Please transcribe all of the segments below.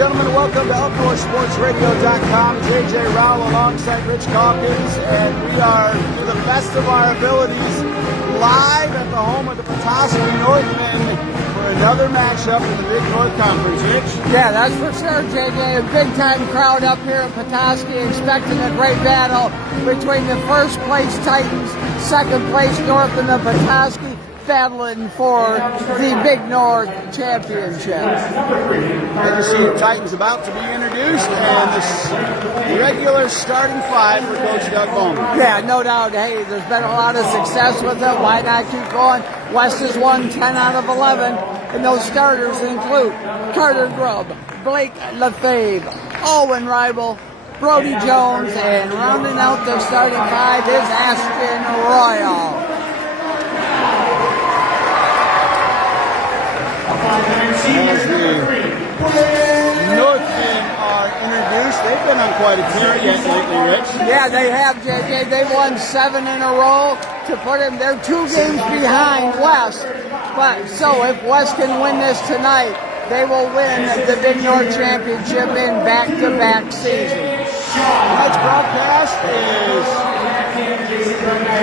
gentlemen, welcome to UpNorthSportsRadio.com. JJ Rowell alongside Rich Calkins, and we are, to the best of our abilities, live at the home of the Petoskey Northmen for another matchup in the Big North Conference. Rich? Yeah, that's for sure, JJ. A big-time crowd up here in Petoskey, expecting a great battle between the first-place Titans, second-place Northmen of Petoskey, battling for the Big North Championship. Good to see the Titans about to be introduced, and the regular starting five for Coach Doug Bowman. Yeah, no doubt. Hey, there's been a lot of success with it. Why not keep going? West has won 10 out of 11, and those starters include Carter Grubb, Blake Lefebvre, Owen Ribel, Brody Jones, and rounding out the starting five is Ashton Royal. As the Northmen are introduced, they've been on quite a tear lately, Rich. Yeah, they have, JJ. They've won 7 in a row to put them. They're 2 games behind West. But so if West can win this tonight, they will win the Big North Championship in back-to-back seasons. Tonight's broadcast is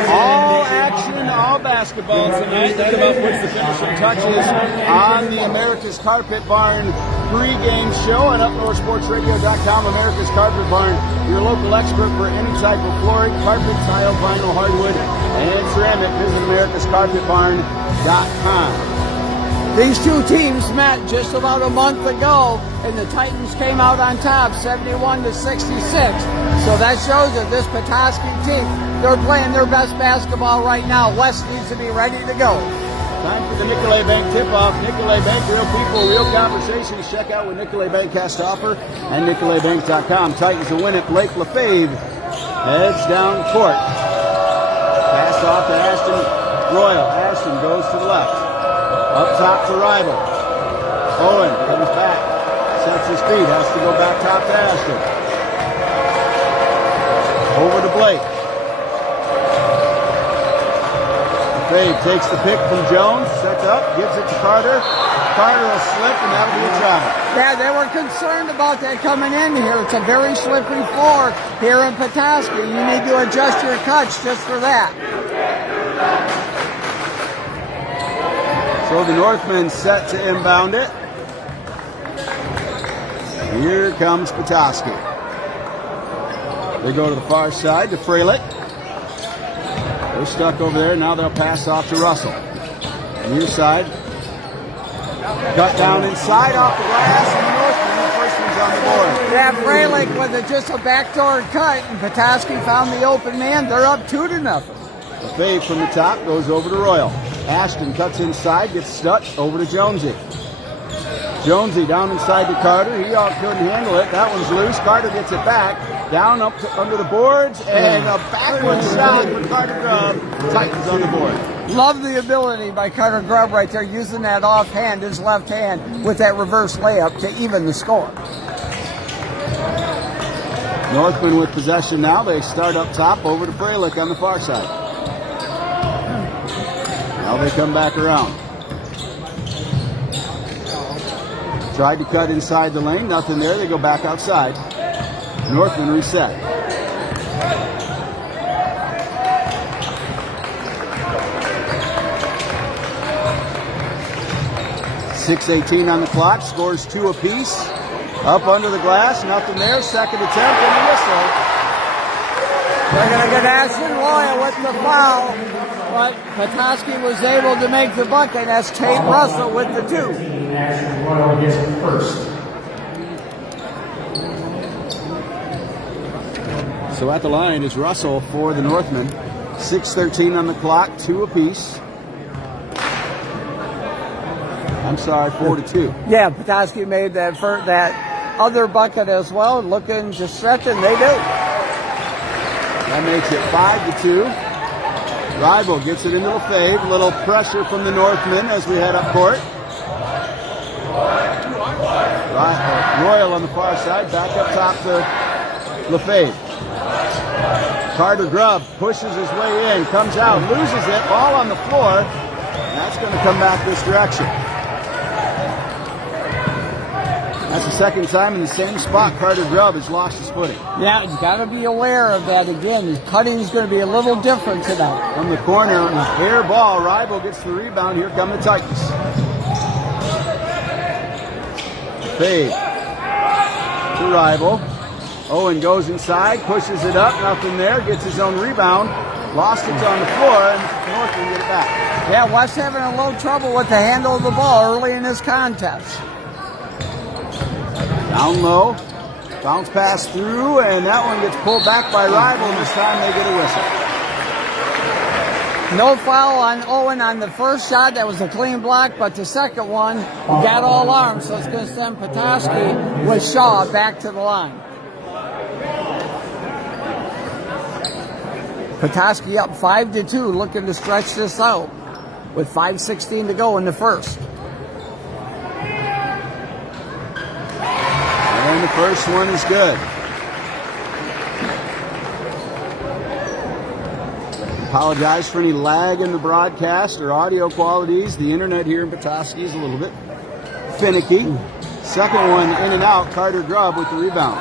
all action, all basketball tonight. That about puts the finishing touches on the America's Carpet Barn pre-game show at UpNorthSportsRadio.com. America's Carpet Barn, your local expert for any type of flooring, carpet, tile, vinyl, hardwood, and ceramic. Visit AmericasCarpetBarn.com. These two teams met just about a month ago, and the Titans came out on top, 71-66. So that shows that this Petoskey team, they're playing their best basketball right now. West needs to be ready to go. Time for the Nicolay Bank tip-off. Nicolay Bank, real people, real conversations. Check out what Nicolay Bank has to offer at NicolayBank.com. Titans will win it. Blake Lefebvre heads down court. Pass off to Ashton Royal. Ashton goes to the left. Up top to Ribel. Owen comes back. Sets his feet. Has to go back top to Ashton. Over to Blake. Lefebvre takes the pick from Jones. Sets up. Gives it to Carter. Carter will slip, and that'll be a travel. Yeah, they were concerned about that coming in here. It's a very slippery floor here in Petoskey. You need to adjust your cuts just for that. So the Northmen set to inbound it. Here comes Petoskey. They go to the far side to Freilich. They're stuck over there. Now they'll pass off to Russell. Near side. Cut down inside off the glass, and the Northmen, the first one's on the board. Yeah, Freilich with just a backdoor cut, and Petoskey found the open man. They're up 2-0. Lefebvre from the top goes over to Royal. Ashton cuts inside, gets stuck, over to Jonesy. Jonesy down inside to Carter. He couldn't handle it. That one's loose. Carter gets it back. Down up under the boards, and a backward shot for Carter Grubb. Titans on the board. Love the ability by Carter Grubb right there, using that offhand, his left hand, with that reverse layup to even the score. Northmen with possession now. They start up top over to Freilich on the far side. Now they come back around. Tried to cut inside the lane. Nothing there. They go back outside. Northmen reset. .6:18 on the clock. Scores 2 apiece. Up under the glass. Nothing there. Second attempt and a whistle. They're going to get Ashton Royal with the foul. But Petoskey was able to make the bucket. That's Tate Russell with the 2. Royal gets it first. So at the line is Russell for the Northmen. 6:13 on the clock, 2 apiece. I'm sorry, 4-2. Yeah, Petoskey made that other bucket as well, looking to stretch, and they do. That makes it 5-2. Ribel gets it into Lefebvre. A little pressure from the Northmen as we head up court. Royal on the far side, back up top to Lefebvre. Carter Grubb pushes his way in, comes out, loses it, ball on the floor. And that's going to come back this direction. That's the second time in the same spot Carter Grubb has lost his footing. Yeah, you got to be aware of that again. His cutting is going to be a little different tonight. From the corner, air ball. Rival gets the rebound. Here come the Titans. Fade to Rival. Owen goes inside, pushes it up, nothing there, gets his own rebound. Lost it on the floor, and Northland get it back. Yeah, West having a little trouble with the handle of the ball early in this contest. Down low, bounce pass through, and that one gets pulled back by Rival, and this time they get a whistle. No foul on Owen on the first shot. That was a clean block, but the second one, he got all arms, so it's going to send Petoskey with Shaw back to the line. Petoskey up 5-2, looking to stretch this out with 5:16 to go in the first. And the first one is good. Apologize for any lag in the broadcast or audio qualities. The internet here in Petoskey is a little bit finicky. Second one in and out. Carter Grubb with the rebound.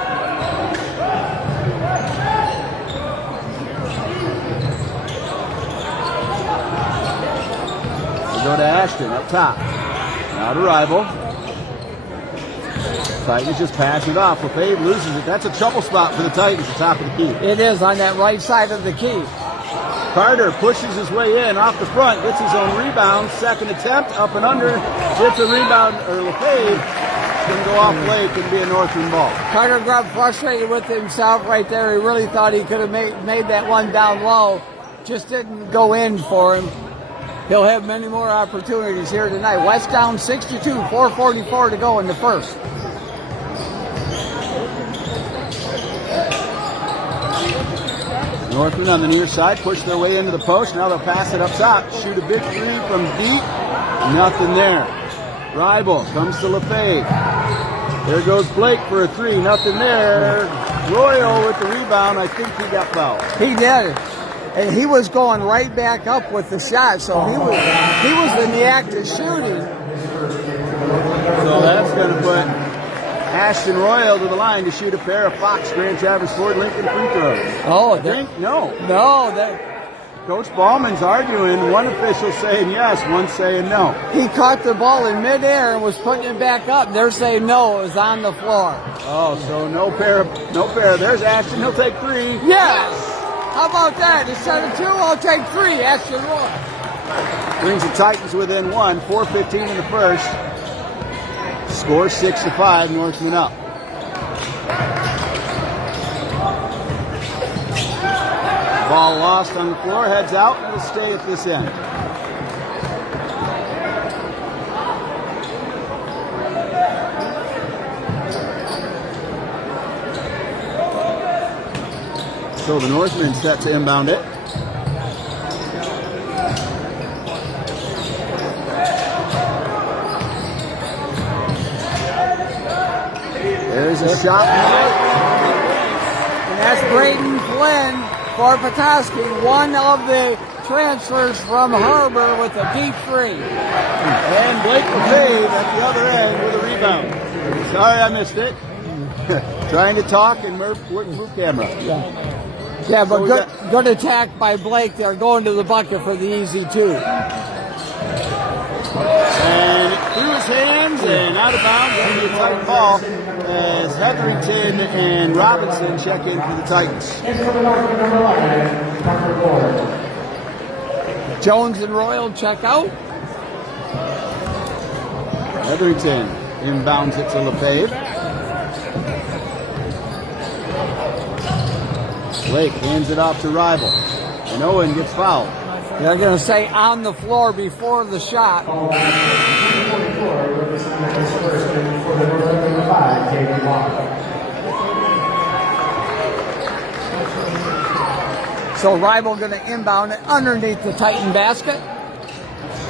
We go to Ashton up top. Now to Rival. Titans just pass it off. Lefebvre loses it. That's a trouble spot for the Titans at the top of the key. It is on that right side of the key. Carter pushes his way in off the front, gets his own rebound. Second attempt, up and under, gets a rebound, or Lefebvre. It's going to go off late, could be a Northland ball. Carter Grubb frustrated with himself right there. He really thought he could have made that one down low. Just didn't go in for him. He'll have many more opportunities here tonight. West down 62, 4:44 to go in the first. Northland on the near side, push their way into the post. Now they'll pass it up top. Shoot a big three from deep. Nothing there. Rival comes to Lefebvre. There goes Blake for a three. Nothing there. Royal with the rebound. I think he got fouled. He did. And he was going right back up with the shot, so he was in the act of shooting. So that's going to put Ashton Royal to the line to shoot a pair of Fox Grand Traverse Ford Lincoln free throws. Oh, no. Coach Ballman's arguing. One official saying yes, one saying no. He caught the ball in midair and was putting it back up. They're saying no, it was on the floor. Oh, so no pair. There's Ashton. He'll take three. Yes. How about that? Instead of two, I'll take three. Ashton Royal brings the Titans within one. 4:15 in the first. Score 6-5, Northland up. Ball lost on the floor, heads out, and it'll stay at this end. So the Northman set to inbound it. There's a shot. And that's Braden Flynn for Petoskey, one of the transfers from Harbor with a deep three. And Blake Lefebvre at the other end with a rebound. Sorry I missed it. Trying to talk and move camera. Yeah, but good attack by Blake there, going to the bucket for the easy two. And through his hands and out of bounds, going to be a tight ball as Hetherington and Robinson check in for the Titans. Jones and Royal check out. Hetherington inbounds it to Lefebvre. Blake hands it off to Rival. And Owen gets fouled. They're going to say on the floor before the shot. So Rival going to inbound it underneath the Titan basket.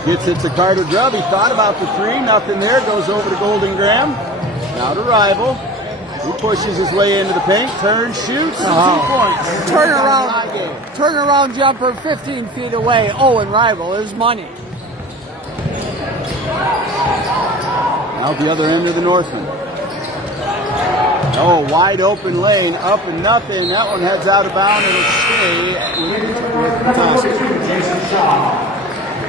Gets it to Carter Grubb. He thought about the three. Nothing there. Goes over to Golden Graham. Now to Rival. He pushes his way into the paint. Turns, shoots. 2 points. Turnaround jumper 15 feet away. Owen Rival is money. Now at the other end of the Northland. Oh, wide open lane, up and nothing. That one heads out of bounds. It'll stay with Petoskey.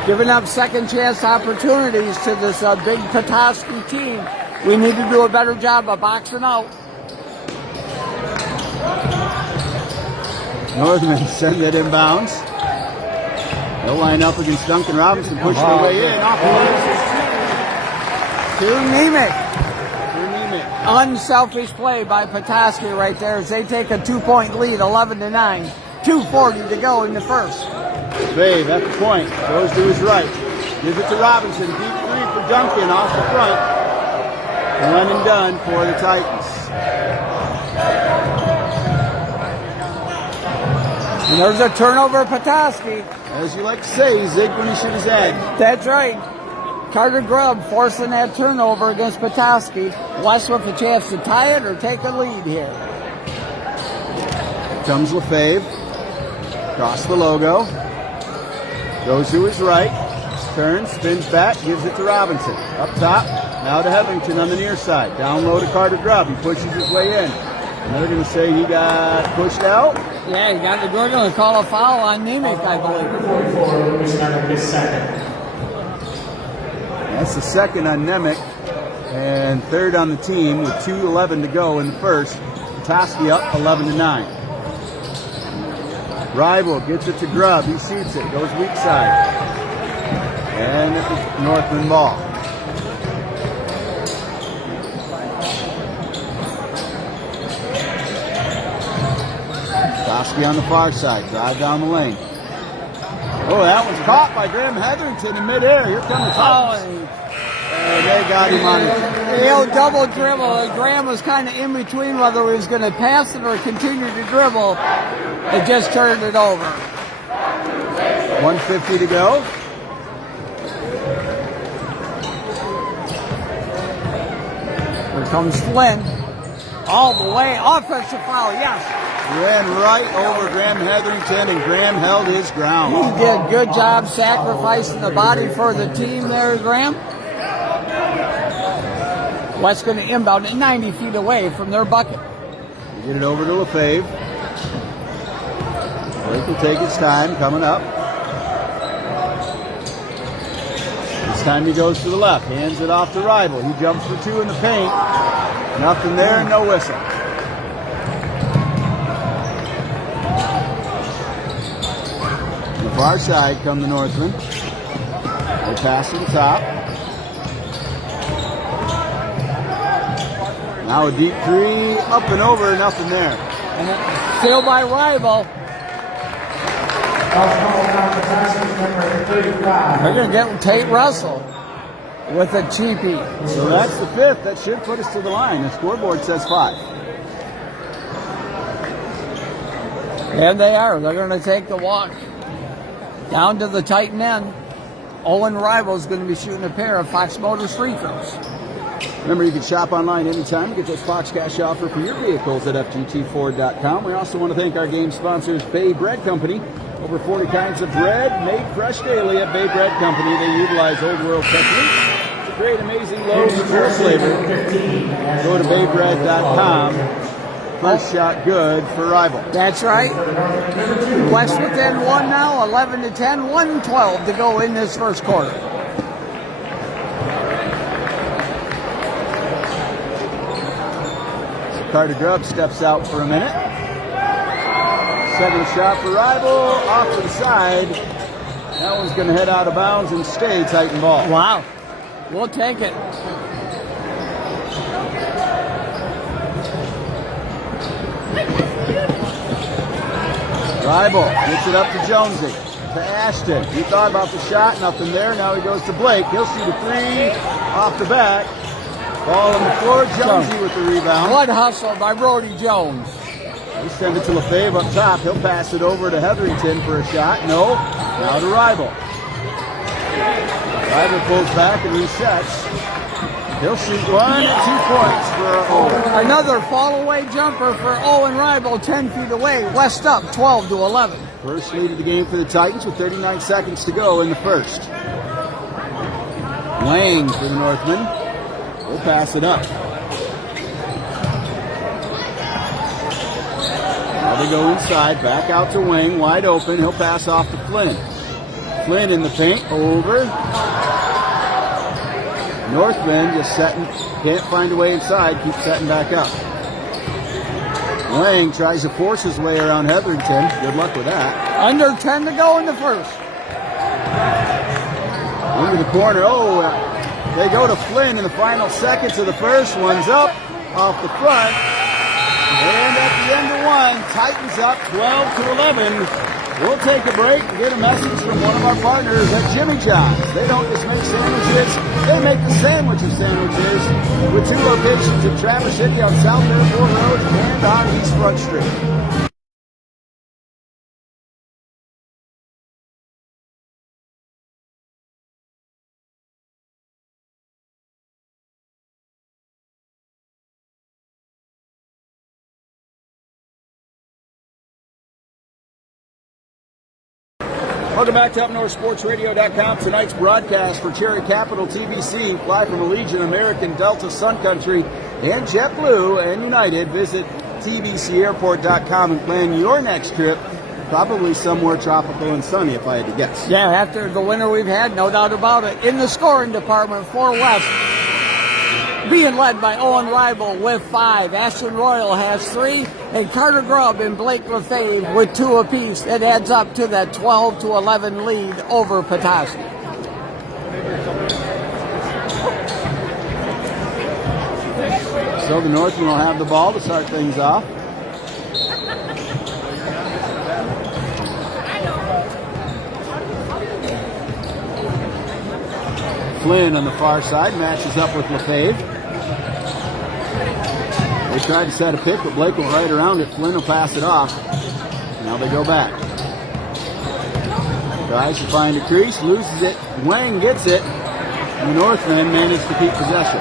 Giving up second chance opportunities to this big Petoskey team. We need to do a better job of boxing out. Northman send it inbounds. They'll line up against Duncan Robinson, push their way in. Off the line. To Nemec. Unselfish play by Petoskey right there as they take a 2-point lead, 11-9. 2:40 to go in the first. Fave at the point, goes to his right. Gives it to Robinson. Deep three for Duncan off the front. One and done for the Titans. And there's a turnover, Petoskey. As you like to say, he zigged when he should have zagged. That's right. Carter Grubb forcing that turnover against Petoskey. West with a chance to tie it or take a lead here. Comes LaFave. Across the logo. Goes to his right. Turns, spins back, gives it to Robinson. Up top, now to Hetherington on the near side. Down low to Carter Grubb. He pushes his way in. And they're going to say he got pushed out. Yeah, he got the good one to call a foul on Nemec, I believe. 44, we started his second. That's the second on Nemec. And third on the team with 2:11 to go in the first. Petoskey up 11-9. Rival gets it to Grubb. He shoots it. Goes weak side. And it's the Northman ball. Petoskey on the far side. Drive down the lane. Oh, that one's caught by Graham Hetherington in midair. Here come the Titans. And they got him on it. The old double dribble. Graham was kind of in between whether he was going to pass it or continue to dribble. It just turned it over. 1:50 to go. Here comes Flynn. All the way. Offensive foul, yes. Ran right over Graham Hetherington, and Graham held his ground. He did good job sacrificing the body for the team there, Graham. West's going to inbound it 90 feet away from their bucket. Get it over to LaFave. Blake will take his time coming up. This time he goes to the left. Hands it off to Rival. He jumps for two in the paint. Nothing there, no whistle. On the far side come the Northmen. They pass to the top. Now a deep three, up and over, nothing there. And still by Rival. They're going to get Tate Russell with a cheapie. So that's the fifth. That should put us to the line. The scoreboard says 5. And they are. They're going to take the walk down to the Titan end. Owen Rival's going to be shooting a pair of Fox Motors free throws. Remember, you can shop online anytime. Get this Fox Cash offer for your vehicles at FGTFord.com. We also want to thank our game sponsors, Bay Bread Company. Over 40 kinds of bread made fresh daily at Bay Bread Company. They utilize old world techniques to create amazing loaves of full flavor. Go to baybread.com. First shot good for Rival. That's right. West within one now, 11-10, 1:12 to go in this first quarter. Carter Grubb steps out for a minute. Second shot for Rival, off to the side. That one's going to head out of bounds and stay Titan ball. Wow. We'll take it. Rival gets it up to Jonesy, to Ashton. He thought about the shot, nothing there. Now he goes to Blake. He'll shoot a three off the back. Ball on the floor, Jonesy with the rebound. What hustle by Brody Jones. He send it to LaFave up top. He'll pass it over to Hetherington for a shot. No. Now to Rival. Rival pulls back and resets. He'll shoot 1 and 2 points for Owen. Another fall-away jumper for Owen Rival, 10 feet away. West up, 12-11. First lead of the game for the Titans with 39 seconds to go in the first. Lang for the Northmen. We'll pass it up. Now they go inside, back out to Wang, wide open. He'll pass off to Flynn. Flynn in the paint, over. Northman just setting, can't find a way inside, keeps setting back up. Wang tries to force his way around Hetherington. Good luck with that. Under 10 to go in the first. Into the corner. Oh, they go to Flynn in the final seconds of the first. One's up off the front. And at the end of one, Titans up 12 to 11. We'll take a break and get a message from one of our partners at Jimmy John's. They don't just make sandwiches, they make the sandwich of sandwiches with 2 locations in Traverse City on South Airport Road and on East Front Street. Welcome back to UpNorthSportsRadio.com. Tonight's broadcast for Cherry Capital TBC. Fly from Allegiant, American, Delta, Sun Country, and JetBlue and United. Visit TBCAirport.com and plan your next trip. Probably somewhere tropical and sunny, if I had to guess. Yeah, after the winter we've had, no doubt about it. In the scoring department for West, being led by Owen Ribel with 5. Ashton Royal has 3. And Carter Grubb and Blake Lefebvre with 2 apiece. It adds up to that 12 to 11 lead over Petoskey. So the Northman will have the ball to start things off. Flynn on the far side matches up with Lefebvre. They tried to set a pick, but Blake went right around it. Flynn will pass it off. Now they go back. Tries to find a crease, loses it. Wang gets it. And the Northmen managed to keep possession.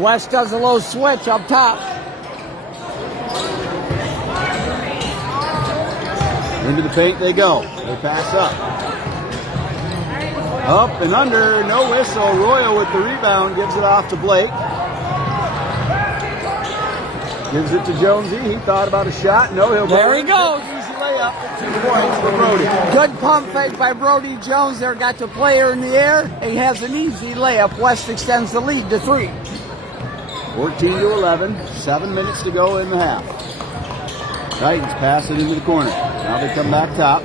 West does a little switch up top. Into the paint they go. They pass up. Up and under, no whistle. Royal with the rebound, gives it off to Blake. Gives it to Jonesy. He thought about a shot. No, he'll go. There he goes. Easy layup. 2 points for Brody. Good pump fake by Brody Jones there. Got the player in the air. He has an easy layup. West extends the lead to 3. 14 to 11. 7 minutes to go in the half. Titans pass it into the corner. Now they come back top.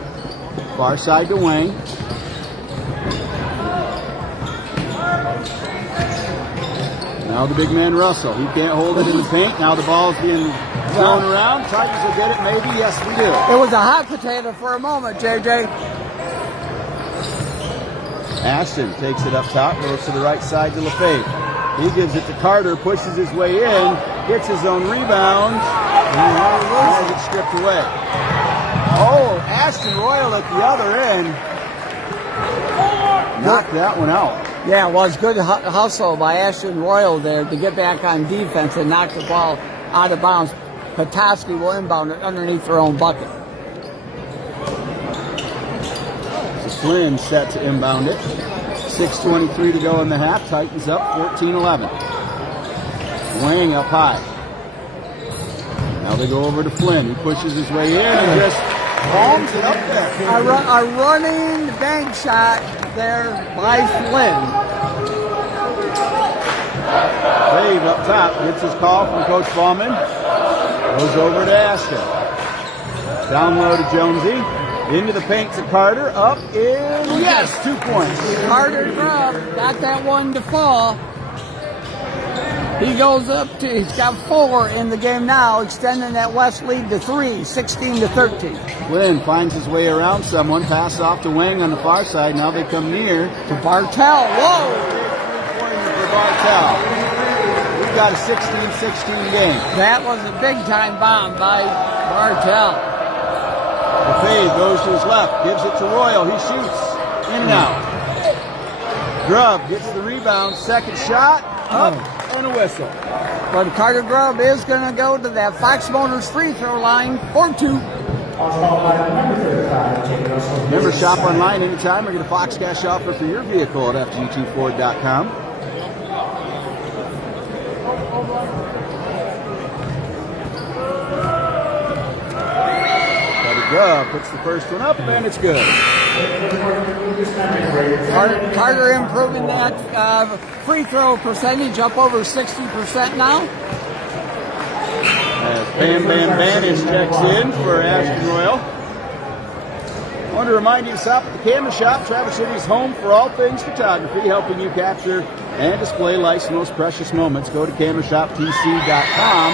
Far side to Wang. Now the big man Russell. He can't hold it in the paint. Now the ball is being thrown around. Titans will get it maybe. Yes, we do. It was a hot potato for a moment, JJ. Ashton takes it up top. Goes to the right side to Lefebvre. He gives it to Carter. Pushes his way in. Gets his own rebound. And has it stripped away. Oh, Ashton Royal at the other end. Knocked that one out. Yeah, well, it's good hustle by Ashton Royal there to get back on defense and knock the ball out of bounds. Petoskey will inbound it underneath their own bucket. So Flynn set to inbound it. 6:23 to go in the half. Titans up 14-11. Wang up high. Now they go over to Flynn. He pushes his way in and just palms it up there. A running bank shot there by Flynn. Dave up top gets his call from Coach Ballman. Goes over to Ashton. Down low to Jonesy. Into the paint to Carter. Up in. Yes, 2 points. Carter Grubb got that one to fall. He goes up to, he's got 4 in the game now, extending that West lead to 3, 16 to 13. Flynn finds his way around someone. Pass off to Wang on the far side. Now they come near To Bartell. Whoa! for Bartell. We've got a 16-16 game. That was a big-time bomb by Bartell. Lefebvre goes to his left, gives it to Royal. He shoots in and out. Grubb gets the rebound. Second shot. Up and a whistle. But Carter Grubb is going to go to that Fox Motors free throw line for 2. Remember, shop online anytime or get a Fox Cash offer for your vehicle at FG2Ford.com. Grubb puts the first one up, and it's good. Carter improving that free throw percentage up over 60% now. As Bam Bam Banish checks in for Ashton Royal. I want to remind you to stop at the Camera Shop, Traverse City's home for all things photography, helping you capture and display life's most precious moments. Go to camerashoptc.com.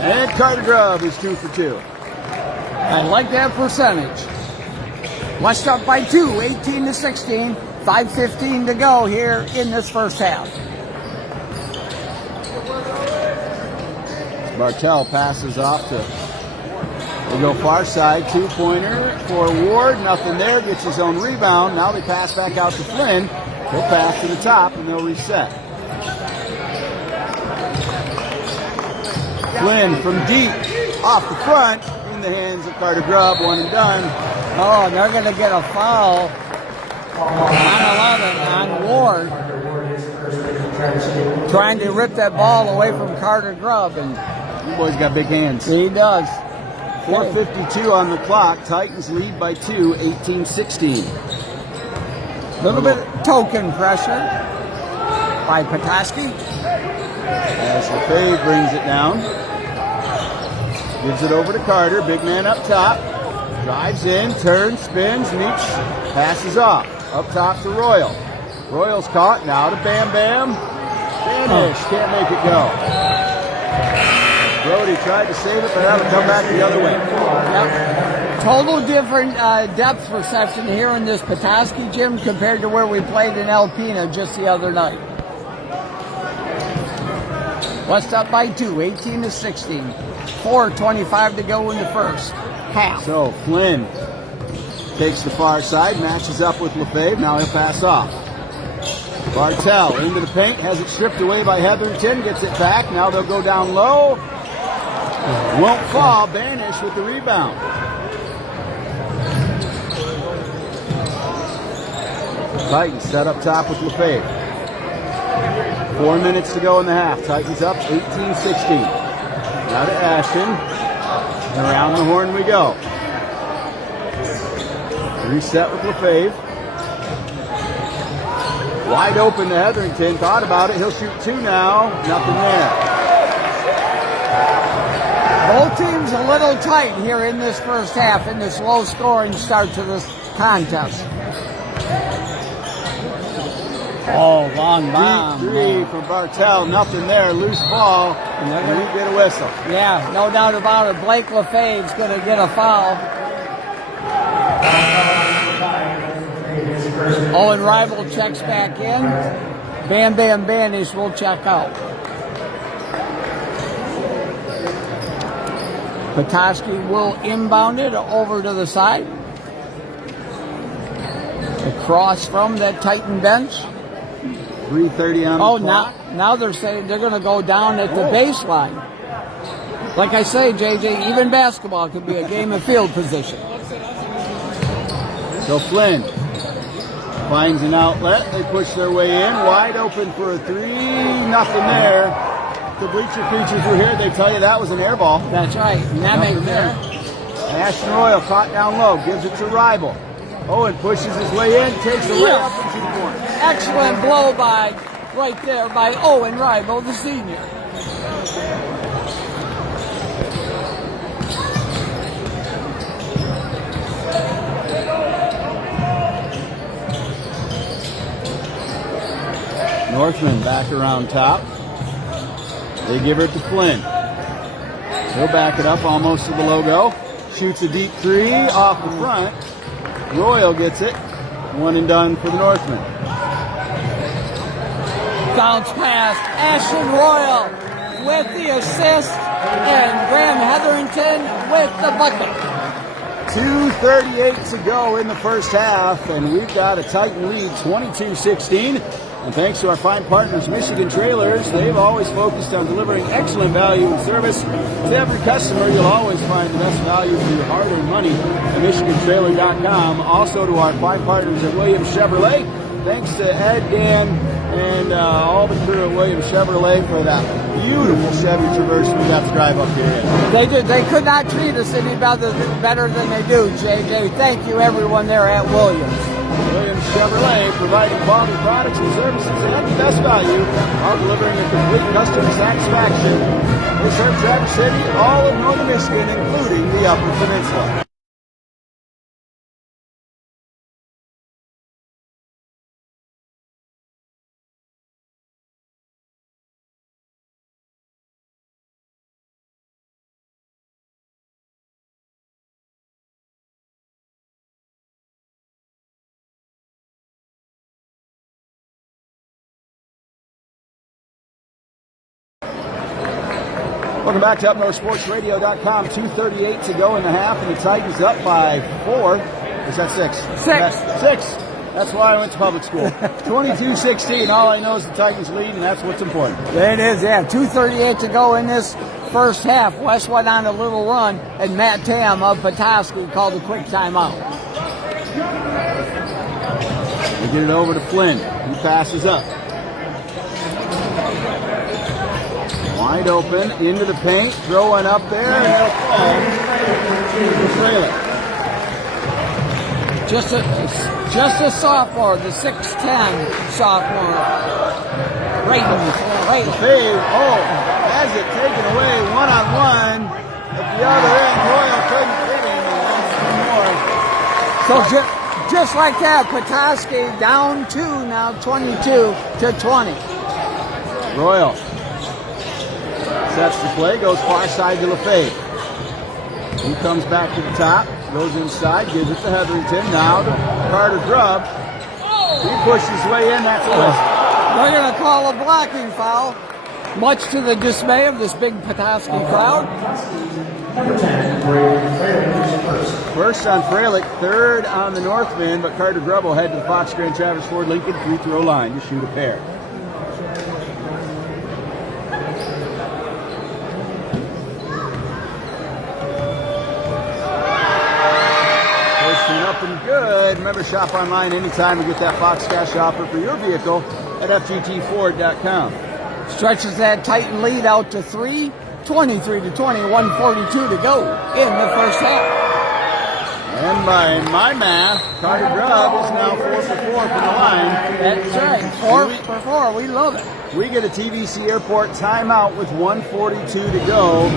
And Carter Grubb is 2 for 2. I like that percentage. West up by 2, 18-16. 5:15 to go here in this first half. Bartell passes off to, they go far side, 2-pointer for Ward, nothing there, gets his own rebound. Now they pass back out to Flynn. He'll pass to the top and they'll reset. Flynn from deep, off the front, in the hands of Carter Grubb, 1 and done. Oh, they're going to get a foul on 11 on Ward. Trying to rip that ball away from Carter Grubb. And you boys got big hands. he does. 4:52 on the clock. Titans lead by 2, 18-16. A little bit of token pressure by Petoskey. As LeFave brings it down. Gives it over to Carter. Big man up top. Drives in, turns, spins, meets, passes off. Up top to Royal. Royal's caught. Now to Bam Bam. Banish. Can't make it go. Brody tried to save it, but that'll come back the other way. Yep. Total different depth perception here in this Petoskey gym compared to where we played in Alpena just the other night. West up by 2, 18-16. 4:25 to go in the first half. So Flynn takes the far side, matches up with LeFave. Now he'll pass off. Bartell into the paint, has it stripped away by Hetherington, gets it back. Now they'll go down low. Won't fall. Banish with the rebound. Titans set up top with LeFave. 4 minutes to go in the half. Titans up 18-16. Now to Ashton. And around the horn we go. Reset with LeFave. Wide open to Hetherington. Thought about it. He'll shoot 2 now. Nothing there. Both teams a little tight here in this first half, in this low-scoring start to this contest. Oh, long bomb. Deep 3 from Bartell. Nothing there. Loose ball. And we get a whistle. Yeah, no doubt about it. Blake LeFave's going to get a foul. Owen Rival checks back in. Bam Bam Banish will check out. Petoskey will inbound it over to the side. Across from that Titan bench. 3:30 on the clock. Now they're saying they're going to go down at the baseline. Like I say, JJ, even basketball could be a game of field position. So Flynn finds an outlet. They push their way in. Wide open for a 3. Nothing there. The bleacher creatures were here. They tell you that was an air ball. That's right. And that Nothing makes there. Ashton Royal caught down low. Gives it to Rival. Owen pushes his way in. Takes the layup and 2 points. excellent blow by right there by Owen Rival, the senior. Northman back around top. They give it to Flynn. He'll back it up almost to the logo. Shoots a deep 3 off the front. Royal gets it. 1 and done for the Northman. Bounce pass. Ashton Royal with the assist. And Graham Hetherington with the bucket. 2:38 to go in the first half, and we've got a Titan lead, 22-16. And thanks to our fine partners, Michigan Trailers, they've always focused on delivering excellent value and service to every customer. You'll always find the best value for your hard-earned money at MichiganTrailer.com. Also to our fine partners at Williams Chevrolet, thanks to Ed, Dan, and all the crew at Williams Chevrolet for that beautiful Chevy Traverse we got to drive up here in. They did. They could not treat us any better than they do, JJ. Thank you, everyone there at Williams. Williams Chevrolet, providing quality products and services at the best value while delivering a complete customer satisfaction. They serve Traverse City, all of northern Michigan, including the Upper Peninsula. Welcome back to UpNorthSportsRadio.com. 2:38 to go in the half, and the Titans up by 4. Is that 6? 6. That's why I went to public school. 22-16. All I know is the Titans lead, and that's what's important. It is, yeah. 2:38 to go in this first half. West went on a little run, and Matt Tam of Petoskey called a quick timeout. We get it over to Flynn. He passes up. Wide open, into the paint, throwing up there, and it'll fall to Fralick. Just a sophomore, the 6'10 sophomore. Right. Lefebvre, has it taken away one-on-one. At the other end, Royal couldn't fit him. So just like that, Petoskey down 2 now, 22-20. Royal sets the play, goes far side to Lefebvre. He comes back to the top, goes inside, gives it to Hetherington. Now to Carter Grubb. He pushes his way in, that's a list. They're going to call a blocking foul, much to the dismay of this big Petoskey crowd. First on Fralick, third on the Northman, but Carter Grubb will head to the Fox Grand Traverse Ford Lincoln free throw line to shoot a pair. Up and good. Remember, shop online anytime and get that Fox Cash offer for your vehicle at FGTFord.com. Stretches that Titan lead out to 3, 23-20, 1:42 to go in the first half. And by my math, Carter Grubb is now 4 for 4 from the line. That's right, 4 for 4. We love it. We get a TVC Airport timeout with 1:42 to go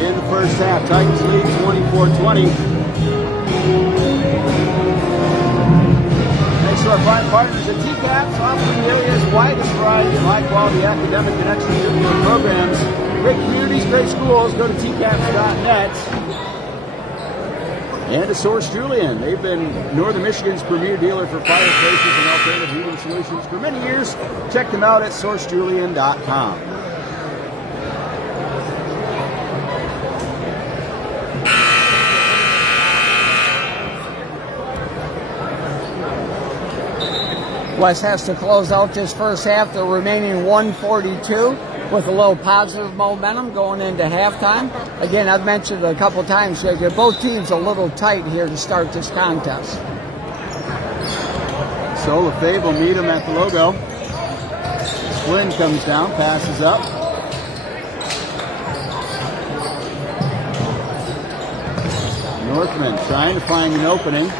in the first half. Titans lead 24-20. Thanks to our fine partners at TCAPS, offering the area's widest variety of high-quality academic and extracurricular programs. Great communities, great schools. Go to tcaps.net. And to Source Julian. They've been Northern Michigan's premier dealer for fireplaces and alternative heating solutions for many years. Check them out at sourcejulian.com. West has to close out this first half, the remaining 1:42 with a little positive momentum going into halftime. Again, I've mentioned a couple times, JJ, both teams a little tight here to start this contest. So Lefebvre will meet him at the logo. Flynn comes down, passes up. Northman trying to find an opening.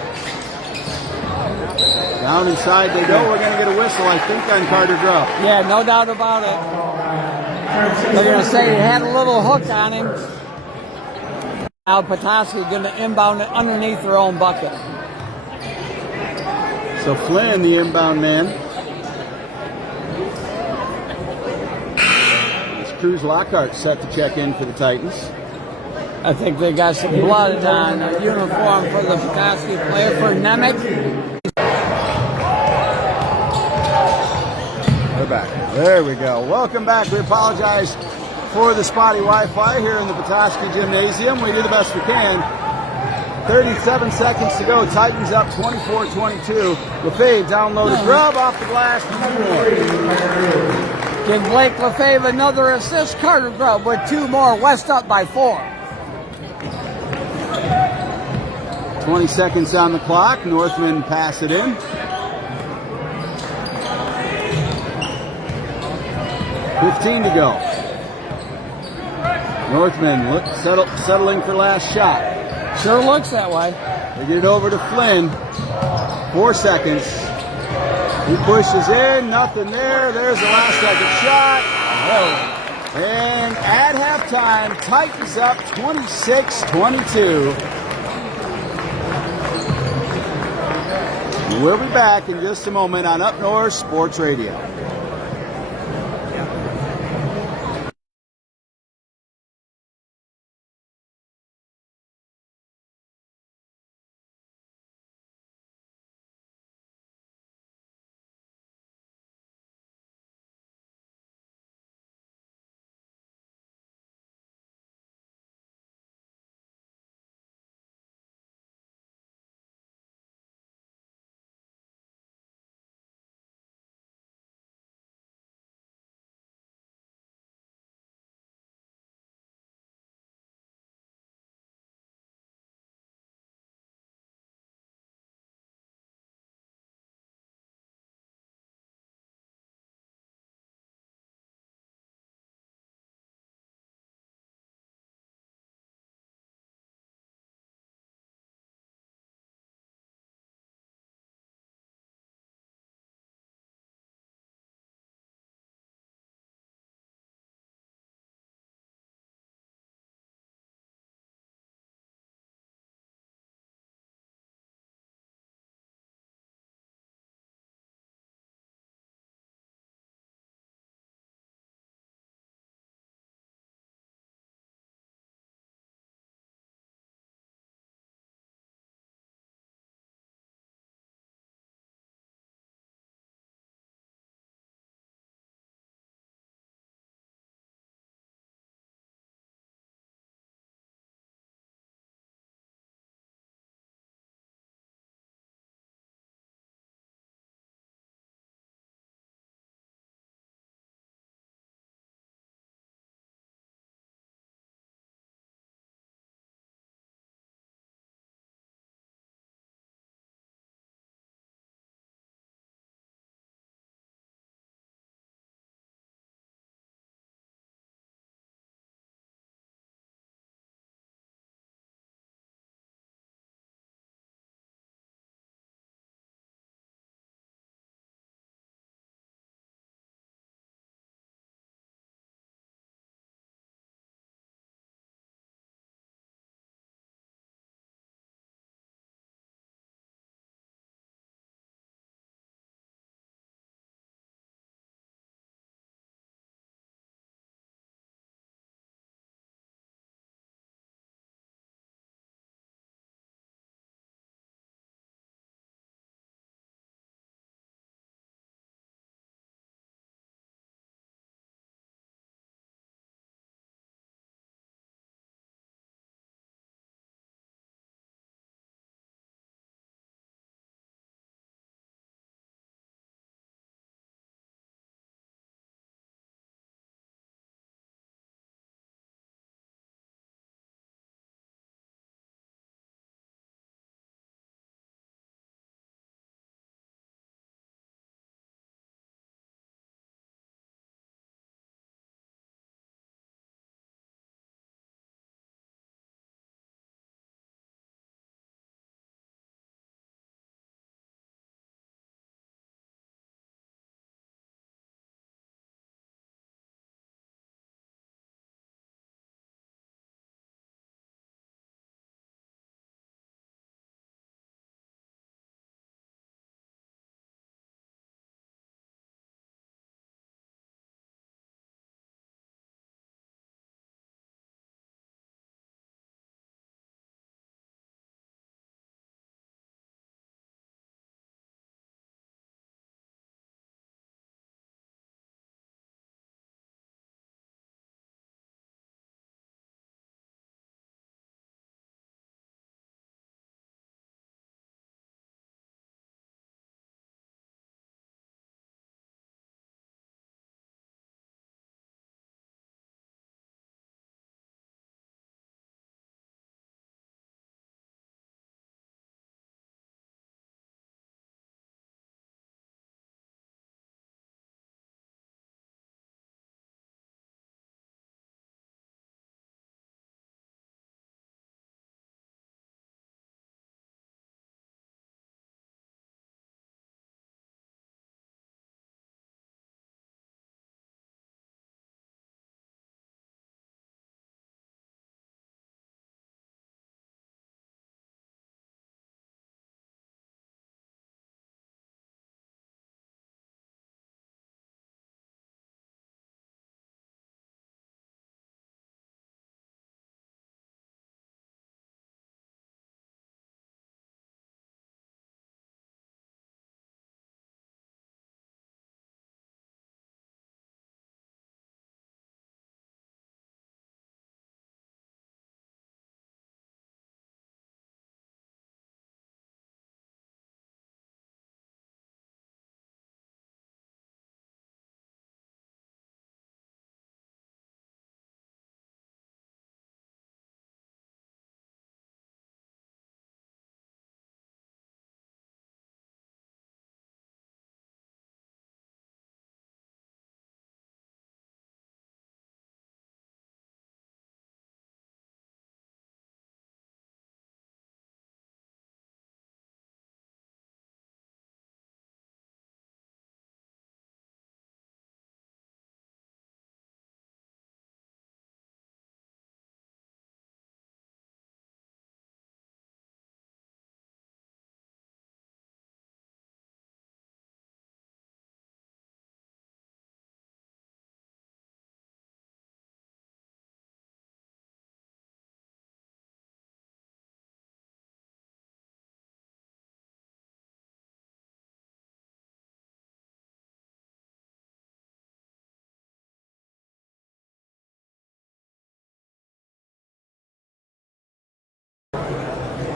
Down inside they go. We're going to get a whistle, I think, on Carter Grubb. Yeah, no doubt about it. They're going to say he had a little hook on him. Now Petoskey going to inbound it underneath their own bucket. So Flynn, the inbound man. It's Cruz Lockhart set to check in for the Titans. I think they got some blood on a uniform for the Petoskey player for Nemec. We're back. There we go. Welcome back. We apologize for the spotty Wi-Fi here in the Petoskey Gymnasium. We do the best we can. 37 seconds to go. Titans up 24-22. Lefebvre downloaded Grubb off the glass. Give Blake Lefebvre another assist. Carter Grubb with 2 more. West up by 4. 20 seconds on the clock. Northman pass it in. 15 to go. Northman settling for last shot. Sure looks that way. They get it over to Flynn. 4 seconds. He pushes in, nothing there. There's the last second shot. And at halftime, Titans up 26-22. We'll be back in just a moment on Up North Sports Radio.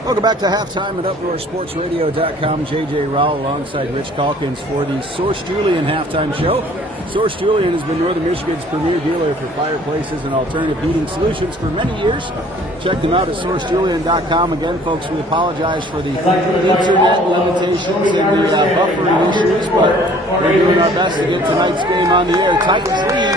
Welcome back to halftime at UpNorthSportsRadio.com. JJ Rowell alongside Rich Calkins for the Source Julian halftime show. Source Julian has been Northern Michigan's premier dealer for fireplaces and alternative heating solutions for many years. Check them out at SourceJulian.com. Again, folks, we apologize for the internet limitations and the buffering issues, but we're doing our best to get tonight's game on the air. Titans lead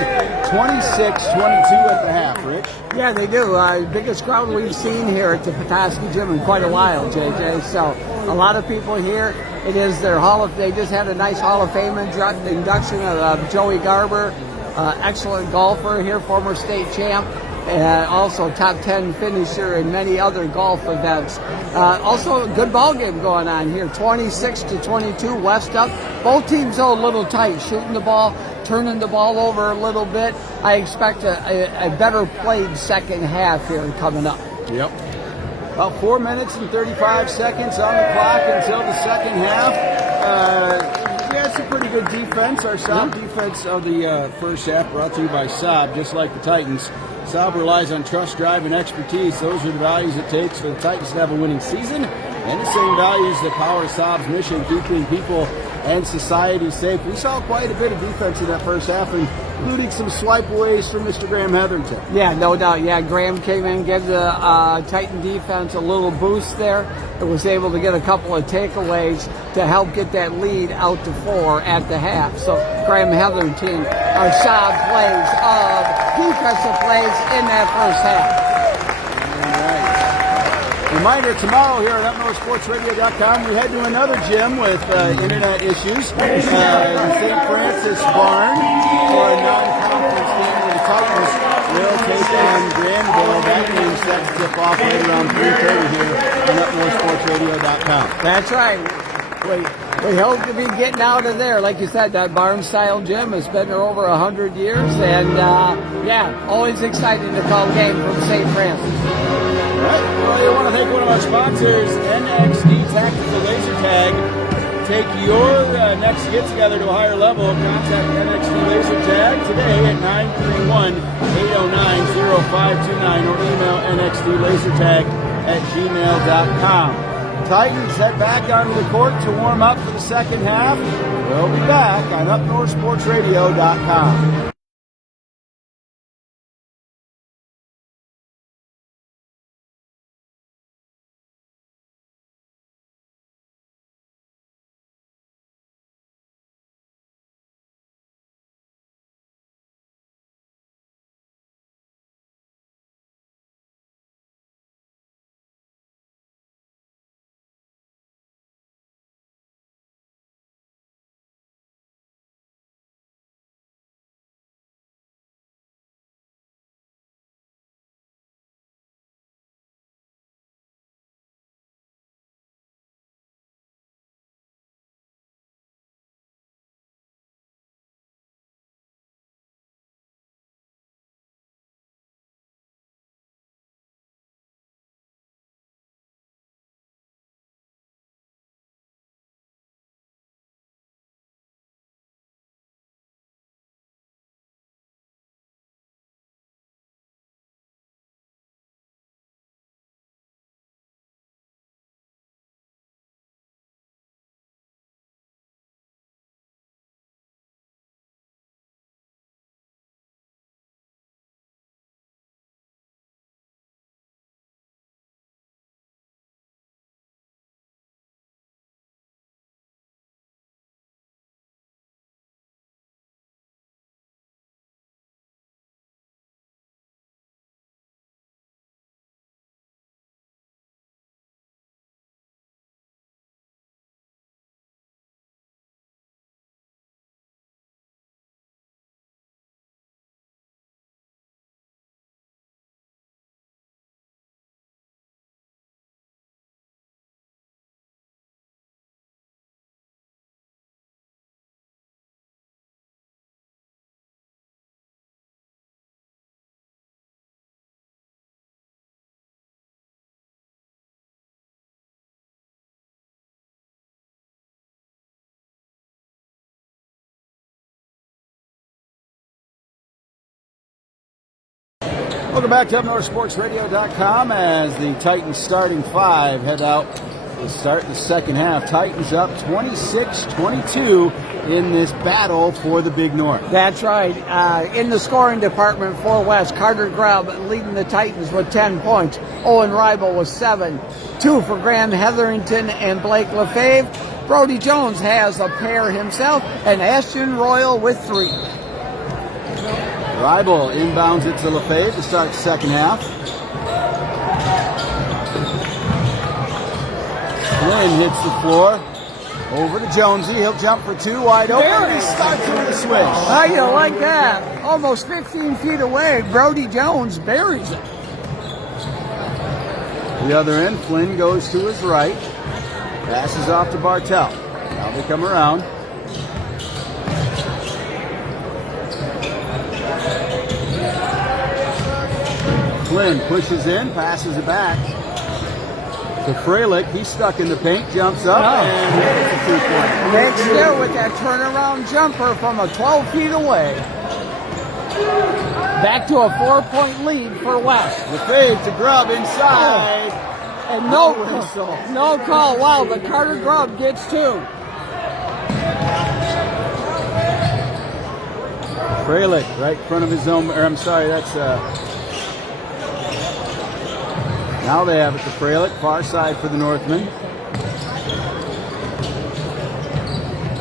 26-22 at the half, Rich. Yeah, they do. Biggest crowd we've seen here at the Petoskey Gym in quite a while, JJ. So a lot of people here. It is their they just had a nice Hall of Fame induction of Joey Garber, excellent golfer here, former state champ, and also top 10 finisher in many other golf events. Also a good ball game going on here, 26-22, West up. Both teams are a little tight, shooting the ball, turning the ball over a little bit. I expect a better played second half here coming up. Yep. About 4 minutes and 35 seconds on the clock until the second half. Yeah, it's a pretty good defense. Our Saab defense of the first half brought to you by Saab, just like the Titans. Saab relies on trust, drive, and expertise. Those are the values it takes for the Titans to have a winning season, and the same values that power Saab's mission, keeping people and society safe. We saw quite a bit of defense in that first half, including some swipe-aways from Mr. Graham Hetherington. Yeah, no doubt. Yeah, Graham came in, gave the Titan defense a little boost there. It was able to get a couple of takeaways to help get that lead out to 4 at the half. So Graham Hetherington, our solid plays of defensive plays in that first half. Reminder, tomorrow here at UpNorthSportsRadio.com, we head to another gym with internet issues, the St. Francis Barn, for a non-conference game where the Titans will take on Granville. That game set to tip off right around 3:30 here on UpNorthSportsRadio.com. That's right. We hope to be getting out of there. Like you said, that barn-style gym has been there over 100 years, and always exciting to call a game from St. Francis. All right. Well, I want to thank one of our sponsors, NXT Tactical Laser Tag. Take your next get-together to a higher level. Contact NXT Laser Tag today at 931-809-0529 or email nxtlasertag@gmail.com. Titans head back onto the court to warm up for the second half. We'll be back on UpNorthSportsRadio.com. Welcome back to UpNorthSportsRadio.com as the Titans starting five head out to start the second half. Titans up 26-22 in this battle for the Big North. That's right. In the scoring department for West, Carter Grubb leading the Titans with 10 points. Owen Ribel with 7. 2 for Graham Hetherington and Blake Lefebvre. Brody Jones has a pair himself, and Ashton Royal with 3. Ribel inbounds it to Lefebvre to start the second half. Flynn hits the floor. Over to Jonesy. He'll jump for 2, wide open. He starts with a swish. How you like that? Almost 15 feet away. Brody Jones buries it. The other end, Flynn goes to his right. Passes off to Bartell. Now they come around. Flynn pushes in, passes it back to Freilich. He's stuck in the paint, jumps up, and hits a 2-point. Next there with that turnaround jumper from 12 feet away. Back to a 4-point lead for West. Lefebvre to Grubb inside. And no call. Wow, but Carter Grubb gets 2. Freilich right in front of his own, or I'm sorry, that's now they have it to Freilich, far side for the Northmen.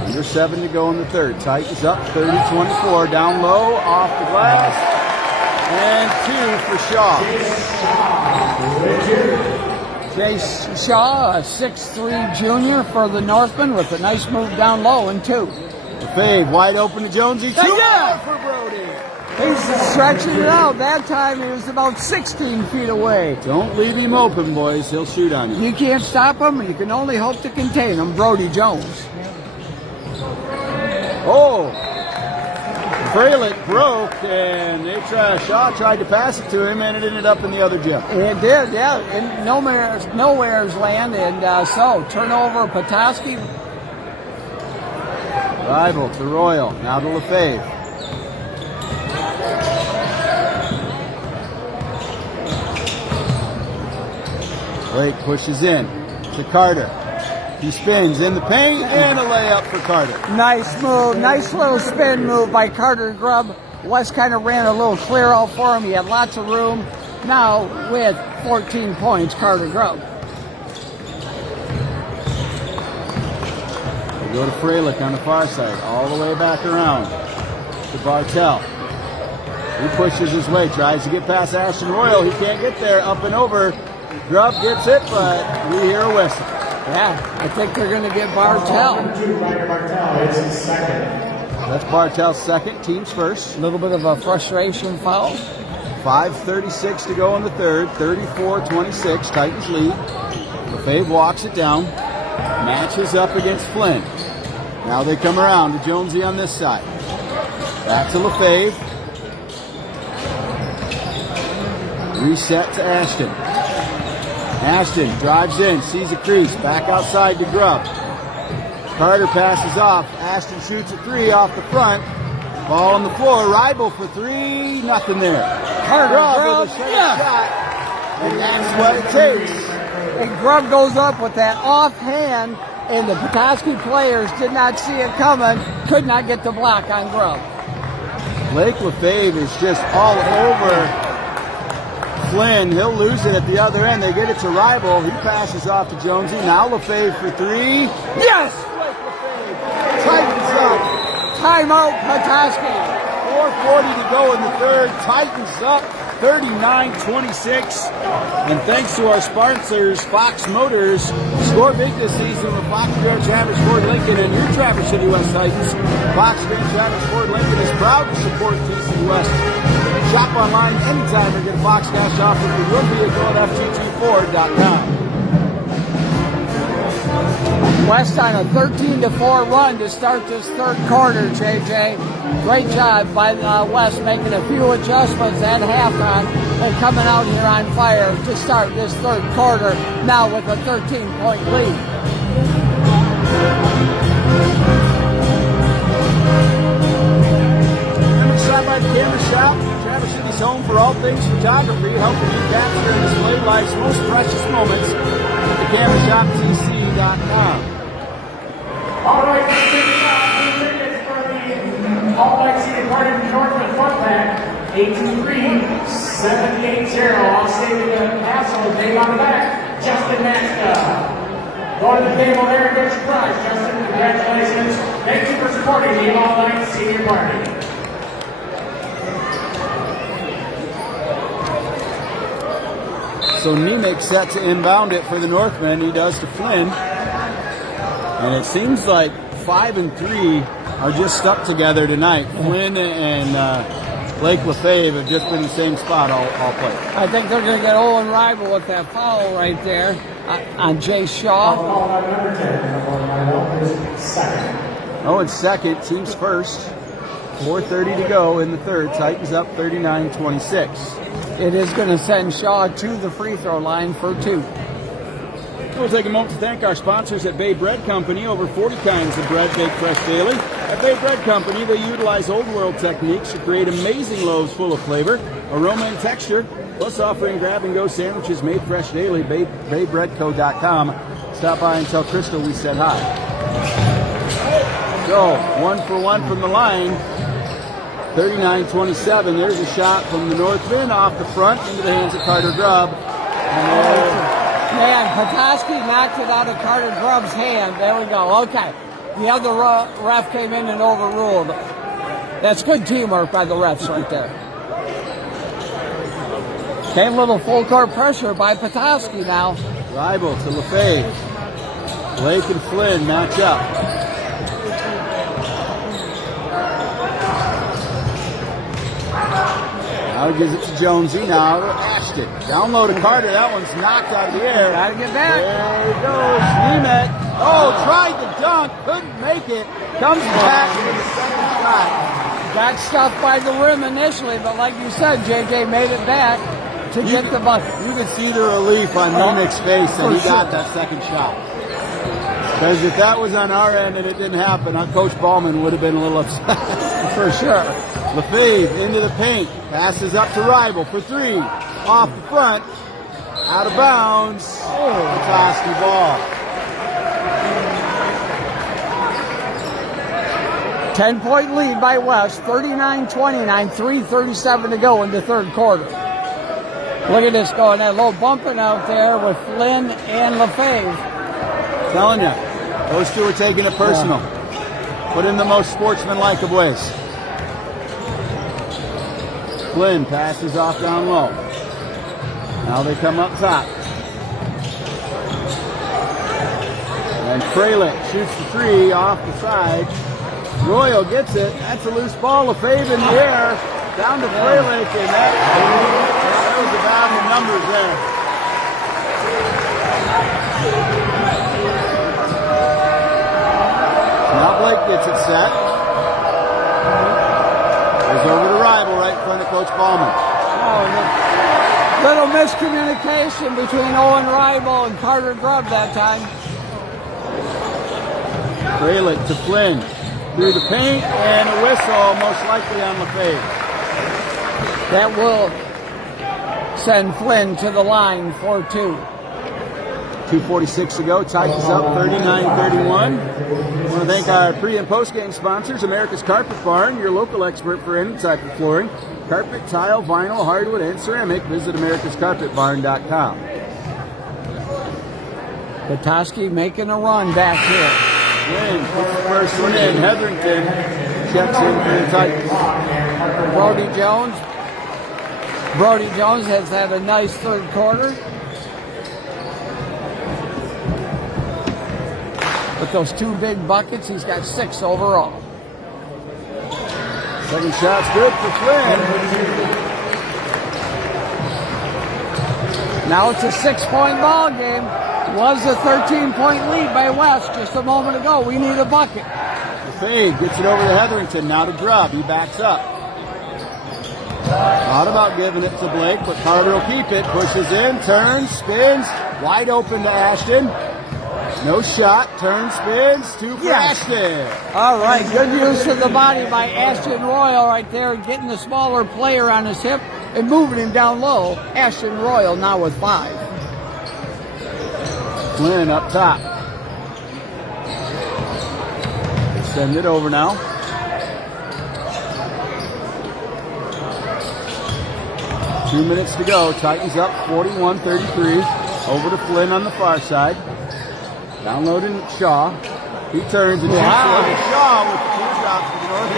Under 7 to go in the third. Titans up 30-24, down low, off the glass, and 2 for Shaw. Chase Shaw, a 6'3 junior for the Northmen with a nice move down low and 2. Lefebvre wide open to Jonesy. 2 Yeah. for Brody. He's stretching it out. That time he was about 16 feet away. Don't leave him open, boys. He'll shoot on you. You can't stop him. You can only hope to contain him. Brody Jones. Oh! Freilich broke, and Shaw tried to pass it to him, and it ended up in the other gym. It did, yeah. In nowhere's land, and so turnover. Petoskey. Ribel to Royal, now to Lefebvre. Blake pushes in to Carter. He spins in the paint, and a layup for Carter. Nice move. Nice little spin move by Carter Grubb. West kind of ran a little clear out for him. He had lots of room. Now with 14 points, Carter Grubb. We go to Freilich on the far side, all the way back around to Bartell. He pushes his way, tries to get past Ashton Royal. He can't get there, up and over. Grubb gets it, but we hear a whistle. Yeah, I think they're going to get Bartell. Bartell, it's his second. That's Bartell's second, team's first. A little bit of a frustration foul. 5:36 to go in the third, 34-26, Titans lead. Lefebvre walks it down, matches up against Flynn. Now they come around to Jonesy on this side. Back to Lefebvre. Reset to Ashton. Ashton drives in, sees a crease, back outside to Grubb. Carter passes off. Ashton shoots a 3 off the front. Ball on the floor. Ribel for 3. Nothing there. Carter Grubb with a shot. And that's what it takes. And Grubb goes up with that offhand, and the Petoskey players did not see it coming, could not get the block on Grubb. Blake Lefebvre is just all over Flynn. He'll lose it at the other end. They get it to Ribel. He passes off to Jonesy. Now Lefebvre for 3. Yes! Blake Lefebvre tightens up. Timeout, Petoskey. 4:40 to go in the third. Titans up 39-26. And thanks to our sponsors, Fox Motors. Score big this season with Fox Grand Traverse Ford Lincoln and your Traverse City West Titans. Fox Grand Traverse Ford Lincoln is proud to support TC West. Shop online anytime and get a Fox Cash offer for your vehicle at FG24.com. West on a 13-4 run to start this third quarter, JJ. Great job by West making a few adjustments at halftime and coming out here on fire to start this third quarter, now with a 13-point lead. Remember to stop by the camera shop. Traverse City's home for all Things Photography, helping you capture and display life's most precious moments at thecamerashoptc.com. All right, tickets for the all-night seated party in Northland Fun Pack, 823-780. I'll say the asshole Dave on the back, Justin Maxka. Go to the table there and get your prize, Justin. Congratulations. Thank you for supporting the all-night senior party. So Nemec set to inbound it for the Northmen. He does to Flynn. And it seems like 5 and 3 are just stuck together tonight. Flynn and Blake Lefebvre have just been in the same spot all play. I think they're going to get Owen Rival with that foul right there on Jay Shaw. Number 10, is second. Owen's second, team's first. 4:30 to go in the third. Titans up 39-26. It is going to send Shaw to the free throw line for 2. We'll take a moment to thank our sponsors at Bay Bread Company. Over 40 kinds of bread baked fresh daily. At Bay Bread Company, they utilize old world techniques to create amazing loaves full of flavor, aroma, and texture, plus offering grab-and-go sandwiches made fresh daily. BayBreadCo.com. Stop by and tell Crystal we said hi. So, 1 for 1 from the line. 39-27. There's a shot from the Northman off the front into the hands of Carter Grubb. Man, Petoskey knocked it out of Carter Grubb's hand. There we go. Okay. The other ref came in and overruled. That's good teamwork by the refs right there. Okay, a little full court pressure by Petoskey now. Rival to Lefebvre. Blake and Flynn match up. Now gives it to Jonesy. Now Ashton. Down low to Carter. That one's knocked out of the air. Gotta get back. There he goes. Nemec. Oh, tried to dunk. Couldn't make it. Comes back with the second shot. Got stuffed by the rim initially, but like you said, JJ made it back to get the bucket. You could see the relief on Nemec's face that he got that second shot. Because if that was on our end and it didn't happen, Coach Ballman would have been a little upset. For sure. Lefebvre into the paint. Passes up to Rival for 3. Off the front. Out of bounds. Petoskey ball. 10-point lead by West. 39-29. 3:37 to go in the third quarter. Look at this going. That little bumping out there with Flynn and Lefebvre. Telling you, those two are taking it personal. But in the most sportsmanlike of ways. Flynn passes off down low. Now they come up top. And Fralick shoots the 3 off the side. Royal gets it. That's a loose ball. Lefebvre in the air. Down to Fralick. And that was the bad numbers there. Now Blake gets it set. Goes over to Rival right in front of Coach Ballman. Oh, little miscommunication between Owen Rival and Carter Grubb that time. Fralick to Flynn. Through the paint and a whistle, most likely on Lefebvre. That will send Flynn to the line for 2. 2:46 to go. Titans up 39-31. I want to thank our pre- and post-game sponsors, America's Carpet Barn, your local expert for any type of flooring. Carpet, tile, vinyl, hardwood, and ceramic. Visit americascarpetbarn.com. Petoskey making a run back here. Flynn puts the first one in. Hetherington checks in for the Titans. Brody Jones has had a nice third quarter. With those 2 big buckets, he's got 6 overall. Second shot's good for Flynn. Now it's a 6-point ball game. Was a 13-point lead by West just a moment ago. We need a bucket. Lefebvre gets it over to Hetherington. Now to Grubb. He backs up. Thought about giving it to Blake, but Carter will keep it. Pushes in, turns, spins. Wide open to Ashton. No shot. Turns, spins. 2 for Ashton. All right. Good use of the body by Ashton Royal right there, getting the smaller player on his hip and moving him down low. Ashton Royal now with 5. Flynn up top. Extend it over now. Two minutes to go. Titans up 41-33. Over to Flynn on the far side. Downloading Shaw. He turns and takes a look at Shaw with the 2 drops to the north.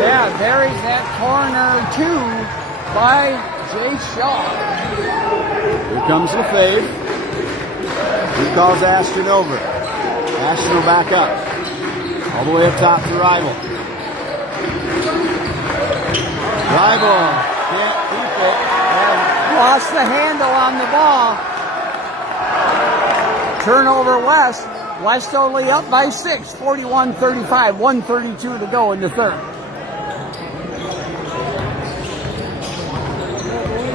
Yeah, there's that corner 2 by Jay Shaw. Here comes Lefebvre. He calls Ashton over. Ashton will back up. All the way up top to Rival. Rival can't keep it. Lost the handle on the ball. Turnover West. West only up by 6, 41-35, 1:32 to go in the third.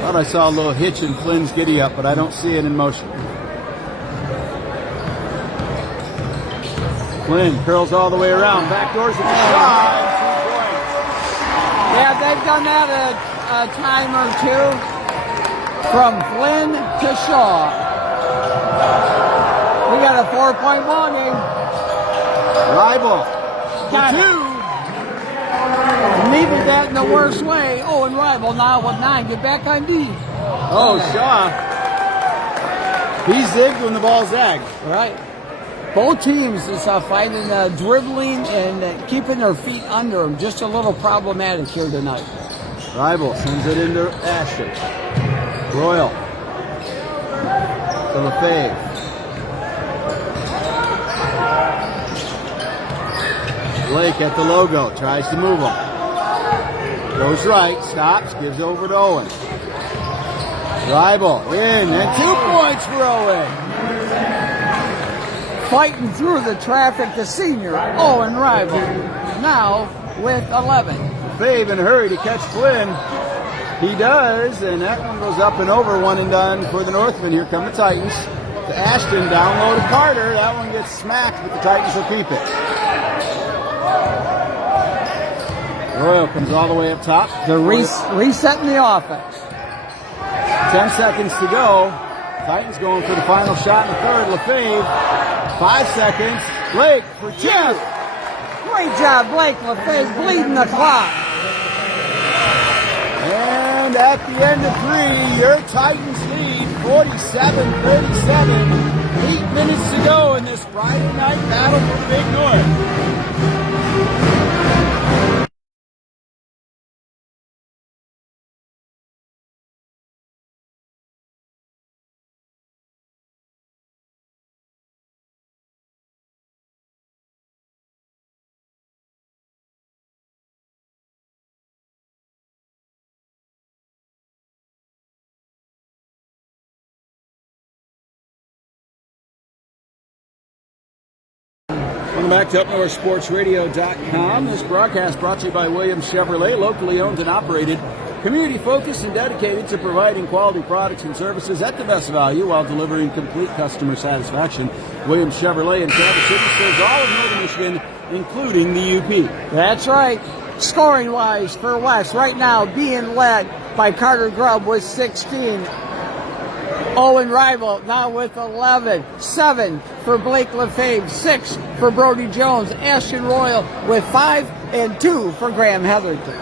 Thought I saw a little hitch in Flynn's giddy up, but I don't see it in motion. Flynn curls all the way around. Backdoors at the shot. 2 points. Yeah, they've done that a time or two. From Flynn to Shaw. We got a 4-point ball game. Rival. Got it. 2. Needed that in the worst way. Oh, and Rival now with 9. Get back on D. Oh, Shaw. He zigged when the ball zagged. Right. Both teams is fighting dribbling and keeping their feet under them. Just a little problematic here tonight. Rival sends it into Ashton. Royal. To Lefebvre. Blake at the logo. Tries to move him. Goes right. Stops. Gives over to Owen. Rival in. And 2 points for Owen. Fighting through the traffic, the senior, Owen Rival. Now with 11. Lefebvre in a hurry to catch Flynn. He does, and that one goes up and over, 1 and done for the Northmen. Here come the Titans. To Ashton, down low to Carter. That one gets smacked, but the Titans will keep it. Royal comes all the way up top. They're resetting the offense. 10 seconds to go. Titans going for the final shot in the third. Lefebvre, 5 seconds. Blake for 2. Yes. Great job, Blake Lefebvre, bleeding the clock. And at the end of 3, your Titans lead 47-37. 8 minutes to go in this Friday night battle for the Big North. Welcome back to UpNorthSportsRadio.com. This broadcast brought to you by Williams Chevrolet, locally owned and operated, community focused and dedicated to providing quality products and services at the best value while delivering complete customer satisfaction. Williams Chevrolet in Traverse City serves all of Northern Michigan, including the UP. That's right. Scoring wise for West right now being led by Carter Grubb with 16. Owen Rival now with 11. 7 for Blake Lefebvre. 6 for Brody Jones. Ashton Royal with 5 and 2 for Graham Heatherton. So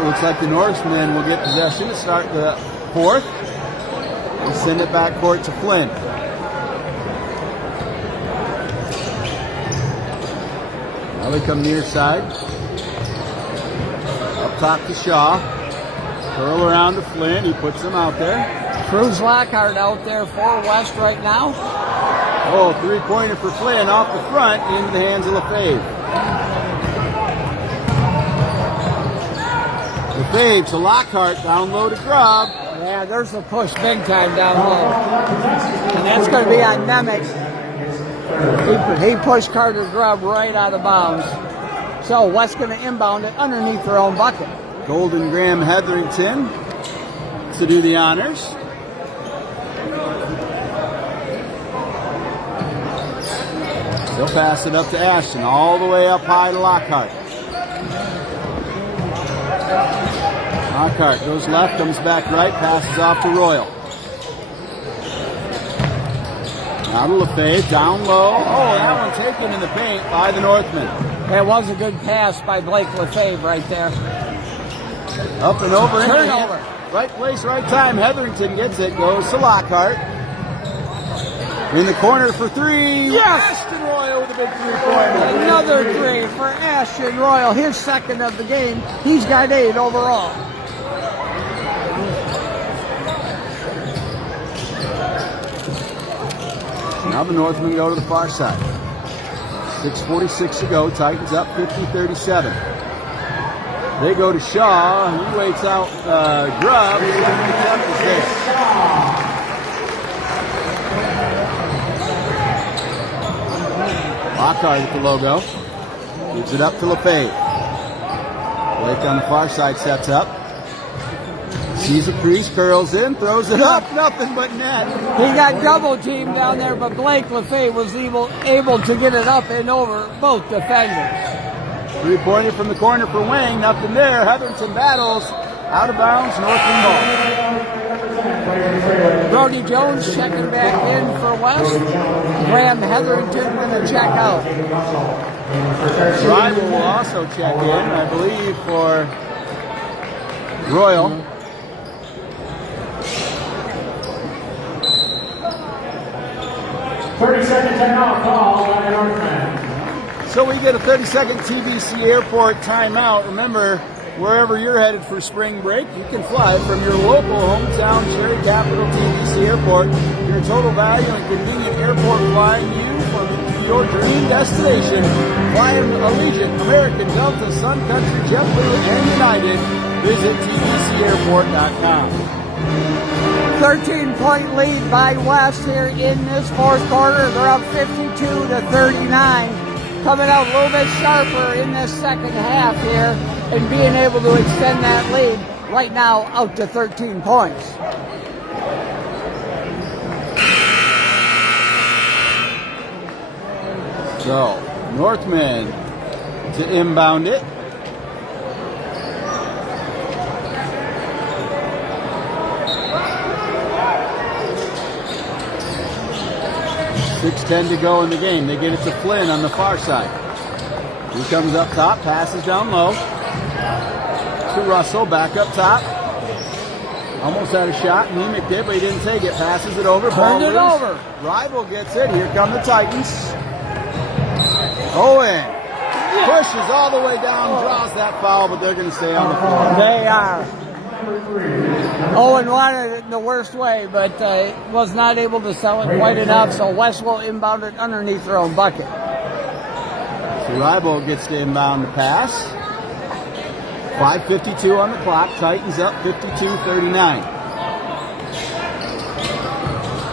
it looks like the Norsemen will get possession to start the fourth and send it back court to Flynn. Now they come near side. Up top to Shaw. Curl around to Flynn. He puts them out there. Cruz Lockhart out there for West right now. Oh, 3-pointer for Flynn off the front into the hands of Lefebvre. Lefebvre to Lockhart, down low to Grubb. Yeah, there's a push big time down low. And that's going to be on Nemec. He pushed Carter Grubb right out of bounds. So West's going to inbound it underneath their own bucket. Golden Graham Hetherington to do the honors. They'll pass it up to Ashton, all the way up high to Lockhart. Lockhart goes left, comes back right, passes off to Royal. Now to LaFave, down low. Oh, that one taken in the paint by the Northman. That was a good pass by Blake LaFave right there. Up and over. Turnover. Right place, right time. Hetherington gets it, goes to Lockhart. In the corner for three. Yes! Ashton Royal with a big three-pointer. Another three for Ashton Royal, his second of the game. He's got 8 overall. Now the Northmen go to the far side. 6:46 to go. Titans up 50-37. They go to Shaw. He waits out Grubb. Lockhart with the logo. Gives it up to LaFave. Blake on the far side sets up. Sees a crease, curls in, throws it up, nothing but net. He got double teamed down there, but Blake LaFave was able to get it up and over both defenders. Three-pointer from the corner for Wang, nothing there. Hetherington battles, out of bounds, Northland ball. Brody Jones checking back in for West. Graham Hetherington going to check out. Rival will also check in, I believe, for Royal. 30-second timeout call by the Northman. So we get a 30-second TVC Airport timeout. Remember, wherever you're headed for spring break, you can fly from your local hometown Cherry Capital TVC Airport. Your total value and convenient airport flying you from your dream destination. Flying Allegiant, American, Delta, Sun Country, JetBlue, and United. Visit tvcairport.com. 13-point lead by West here in this fourth quarter. They're up 52-39. Coming out a little bit sharper in this second half here and being able to extend that lead right now out to 13 points. So, Northman to inbound it. .6:10 to go in the game. They get it to Flynn on the far side. He comes up top, passes down low. To Russell, back up top. Almost had a shot. Nemick did, but he didn't take it. Passes it over. Turned it loose. over. Rival gets it. Here come the Titans. Owen pushes all the way down, draws that foul, but they're going to stay on the floor. They are. Owen wanted it in the worst way, but was not able to sell it quite enough, so West will inbound it underneath their own bucket. So Rival gets to inbound the pass. 5:52 on the clock. Titans up 52-39.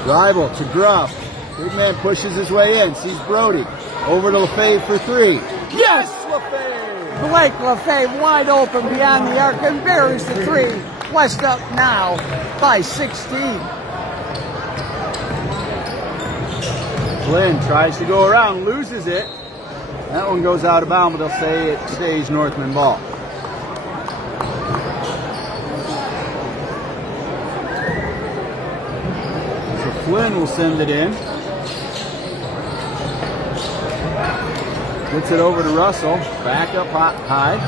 Rival to Grubb. Big man pushes his way in. Sees Brody. Over to LaFave for three. Yes, LaFave! Blake LaFave wide open beyond the arc and buries the three. West up now by 16. Flynn tries to go around, loses it. That one goes out of bounds, but they'll say it stays Northman ball. So Flynn will send it in. Gets it over to Russell. Back up high.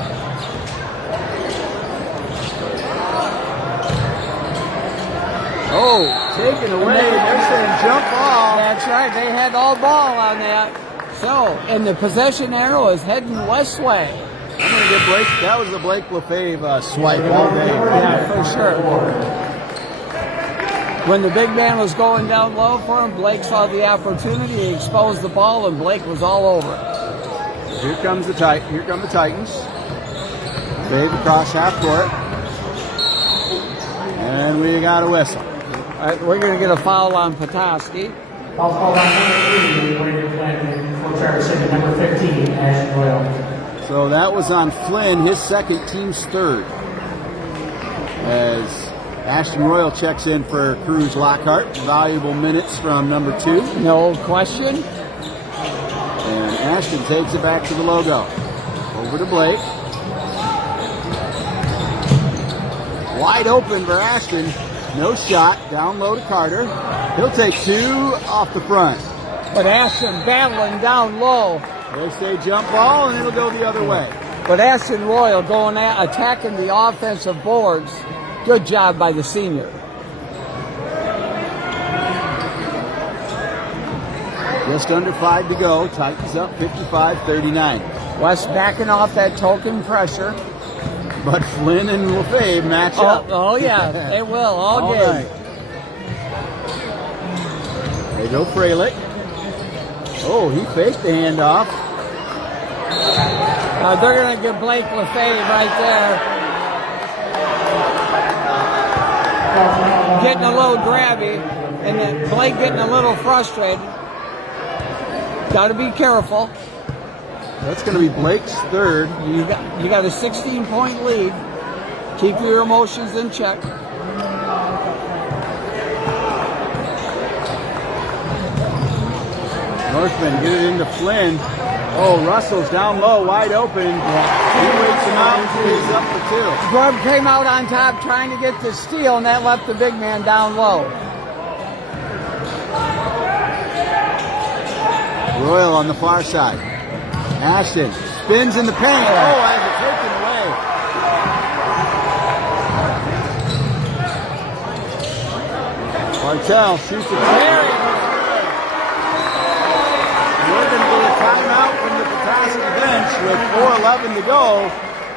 Oh, taken away. They're saying jump ball. That's right. They had all ball on that. So, and the possession arrow is heading west way. I'm going to get Blake. That was the Blake LaFave swipe all day. Yeah, for sure. When the big man was going down low for him, Blake saw the opportunity. He exposed the ball, and Blake was all over it. Here come the Titans. Fave across half court. And we got a whistle. We're going to get a foul on Petoskey. Foul called on for Traverse City, number 15, Ashton Royal. So that was on Flynn, his second, team's third. As Ashton Royal checks in for Cruz Lockhart. Valuable minutes from number 2. No question. And Ashton takes it back to the logo. Over to Blake. Wide open for Ashton. No shot. Down low to Carter. He'll take 2 off the front. But Ashton battling down low. They say jump ball, and it'll go the other way. But Ashton Royal going at, attacking the offensive boards. Good job by the senior. Just under 5 to go. Titans up 55-39. West backing off that token pressure. But Flynn and Lefebvre match up. Oh yeah, they will all game. Right. They go Fralick. Oh, he faked the handoff. They're going to give Blake Lefebvre right there. Getting a little grabby, and then Blake getting a little frustrated. Got to be careful. That's going to be Blake's third. You got a 16-point lead. Keep your emotions in check. Northman get it into Flynn. Oh, Russell's down low, wide open. He waits him out until he's up for 2. Grubb came out on top trying to get the steal, and that left the big man down low. Royal on the far side. Ashton spins in the paint. Oh, has it taken away. Martell shoots it. We're going to get a timeout from the Petoskey bench with 4:11 to go.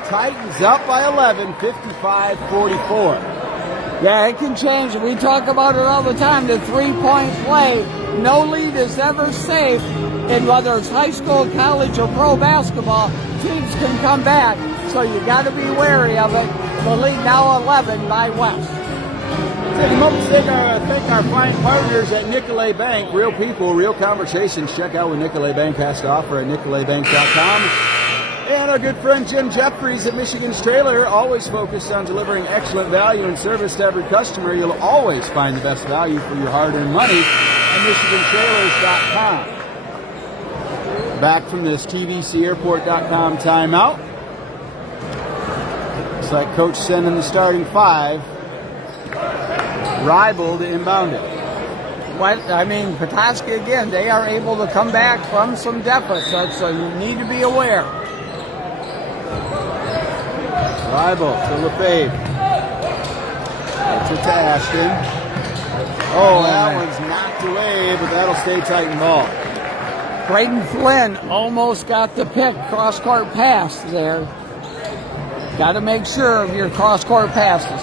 Titans up by 11, 55-44. Yeah, it can change. We talk about it all the time, the three-point play. No lead is ever safe. And whether it's high school, college, or pro basketball, teams can come back. So you got to be wary of it. The lead now 11 by West. Take a moment to thank our fine partners at Nicolet Bank. Real people, real conversations. Check out what Nicolet Bank has to offer at nicoletbank.com. And our good friend Jim Jeffries at Michigan's Trailer, always focused on delivering excellent value and service to every customer. You'll always find the best value for your hard-earned money at michigantrailers.com. Back from this tvcairport.com timeout. Looks like Coach sending the starting 5. Rival to inbound it. Petoskey again, they are able to come back from some deficits, so you need to be aware. Rival to Lefebvre. That's it to Ashton. Oh, that one's knocked away, but that'll stay Titan ball. Braden Flynn almost got the pick, cross-court pass there. Got to make sure of your cross-court passes.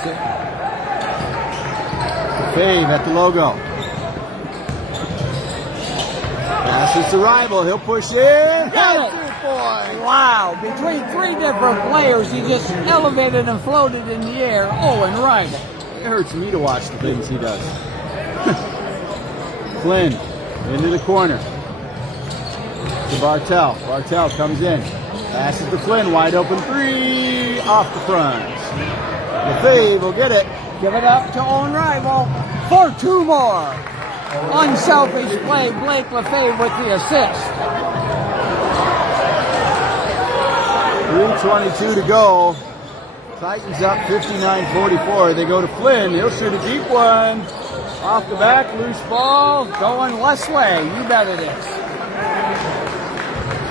Fave at the logo. Passes to Rival. He'll push in. Got it. Wow. Between 3 different players, he just elevated and floated in the air. Oh, and Rival. It hurts me to watch the things he does. Flynn into the corner. To Bartell. Bartell comes in. Passes to Flynn. Wide open 3. Off the front. Lefebvre will get it. Give it up to Owen Rival for 2 more. Unselfish play, Blake Lefebvre with the assist. 3:22 to go. Titans up 59-44. They go to Flynn. He'll shoot a deep one. Off the back, loose ball. Going West way. You bet it is.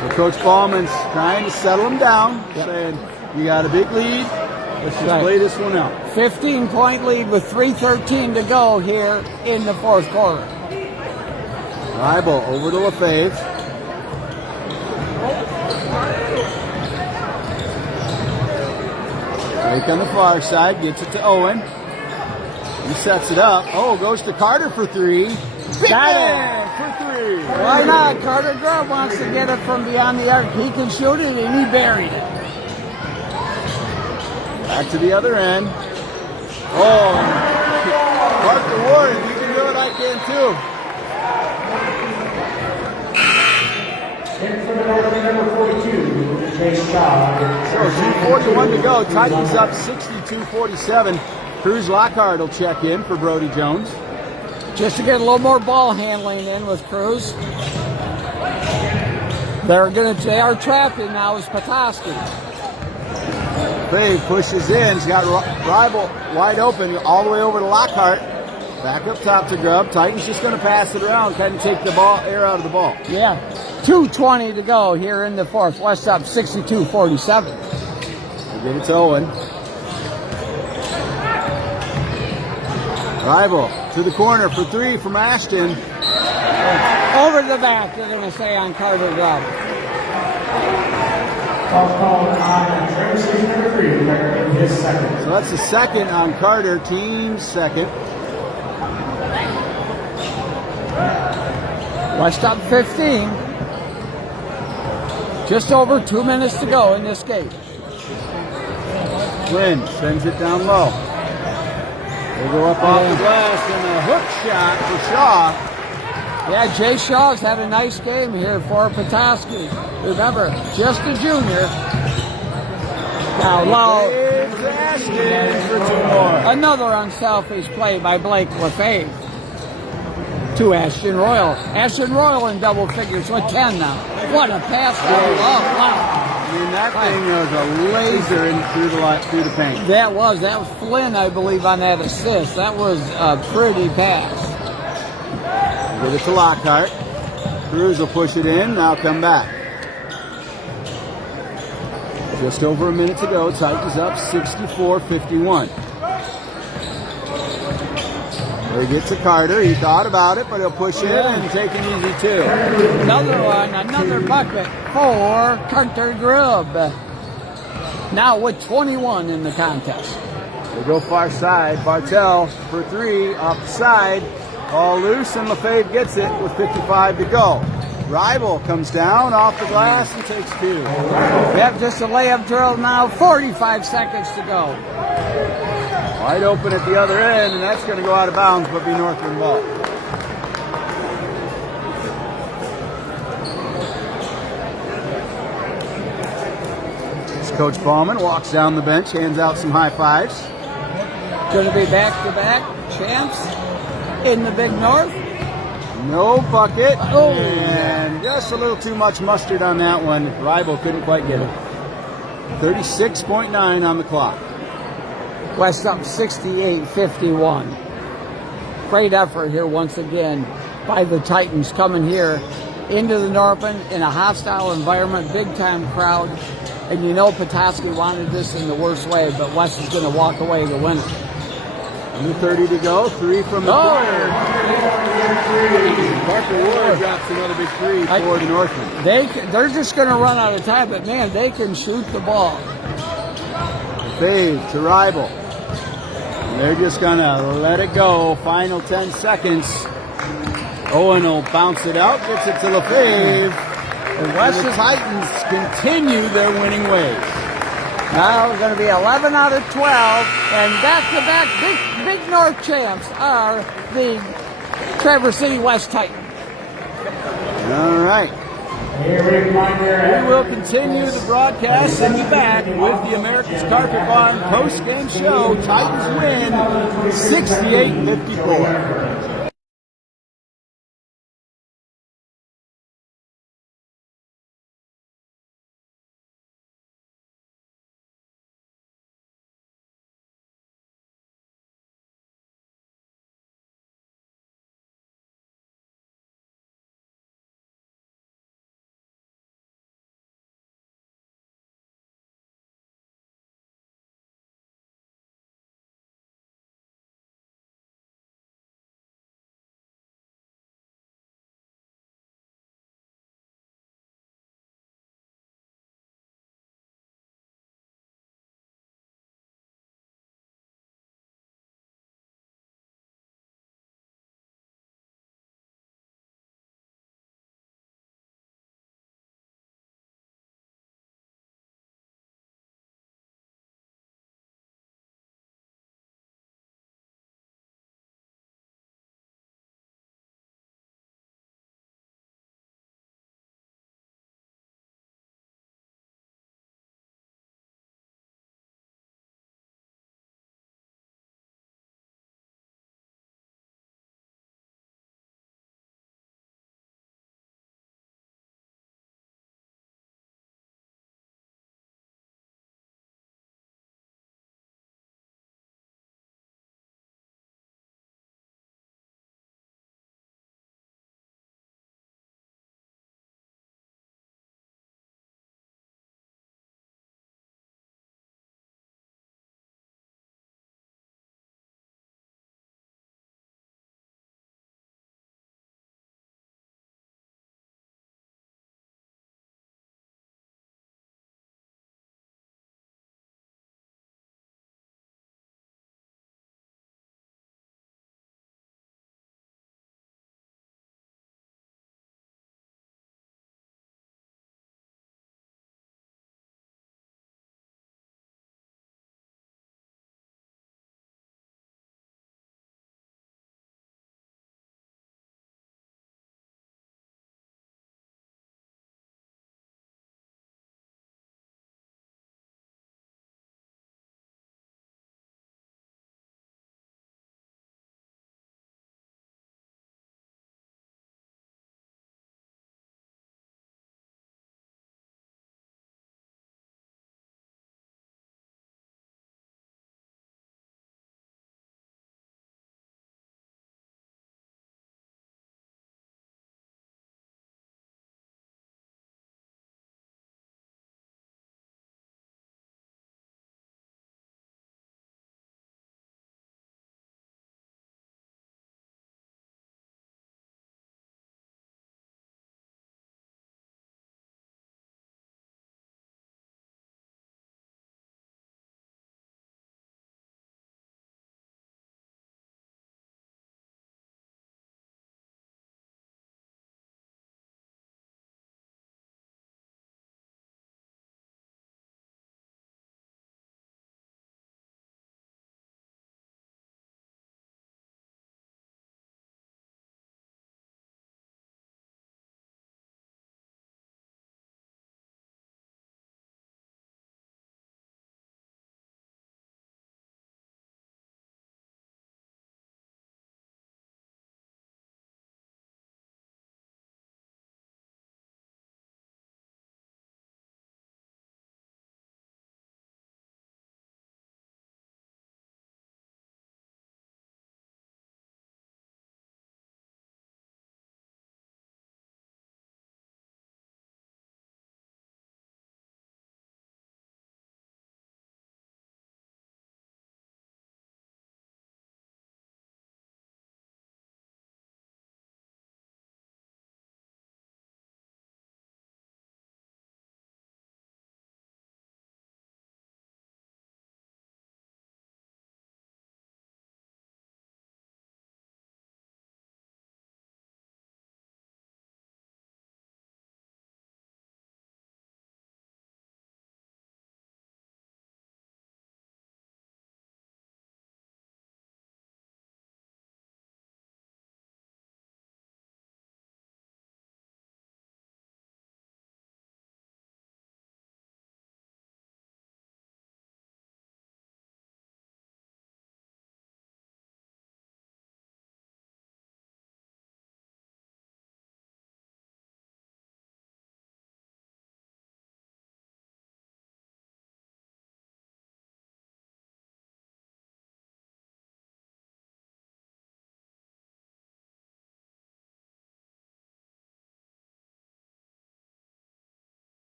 So Coach Ballman's trying to settle him down, saying, you got a big lead. Let's just play this one out. 15-point lead with 3:13 to go here in the 4th quarter. Rival over to Lefebvre. Right on the far side, gets it to Owen. He sets it up. Oh, goes to Carter for 3. Got it. For 3. Why not? Carter Grubb wants to get it from beyond the arc. He can shoot it, and he buried it. Back to the other end. Oh, Parker Ward, if you can do it, I can too. Number 42, Chase Shaw. So 2:41 to go. Titans up 62-47. Cruz Lockhart will check in for Brody Jones. Just to get a little more ball handling in with Cruz. They are trapped in now as Petoskey. Lefebvre pushes in. He's got Rival wide open all the way over to Lockhart. Back up top to Grubb. Titans just going to pass it around, kind of take the air out of the ball. Yeah. 2:20 to go here in the fourth. West up 62-47. They get it to Owen. Rival to the corner for three from Ashton. Over the back, they're going to say on Carter Grubb. Foul called on Travis number 3, in his second. So that's the second on Carter, team's second. West up 15. Just over 2 minutes to go in this game. Flynn sends it down low. They go up off the glass and a hook shot for Shaw. Yeah, Jay Shaw's had a nice game here for Petoskey. Remember, just a junior. Now low. It's Ashton for two more. Another unselfish play by Blake Lefebvre to Ashton Royal. Ashton Royal in double figures with 10 now. What a pass. Wow. I mean, that thing was a laser through the paint. That was Flynn, I believe, on that assist. That was a pretty pass. Give it to Lockhart. Cruz will push it in. Now come back. Just over a minute to go. Titans up 64-51. He gets to Carter. He thought about it, but he'll push it and take an easy two. Another one, another bucket for Carter Grubb. Now with 21 in the contest. They go far side. Bartel for three off the side. All loose, and Lefebvre gets it with 55 to go. Rival comes down off the glass and takes two. We have just a layup drill now, 45 seconds to go. Wide open at the other end, and that's going to go out of bounds, but be Northland ball. As Coach Bauman walks down the bench, hands out some high fives. Going to be back-to-back champs in the Big North. No bucket, Oh. and just a little too much mustard on that one. Rival couldn't quite get it. 36.9 on the clock. West up 68-51. Great effort here once again by the Titans coming here into the Northland in a hostile environment, big-time crowd. And you know Petoskey wanted this in the worst way, but West is going to walk away the winner. Under 30 to go. Three from the corner. Parker Ward drops another big three for the Northland. They're just going to run out of time, but man, they can shoot the ball. Fave to Rival. And they're just going to let it go. Final 10 seconds. Owen will bounce it out, gets it to Lefebvre. And West Titans continue their winning ways. Now we're going to be 11 out of 12, and back-to-back Big North champs are the Traverse City West Titans. All right. We will continue the broadcast, send you back with the America's Carpet Bond post-game show. Titans win 68-54.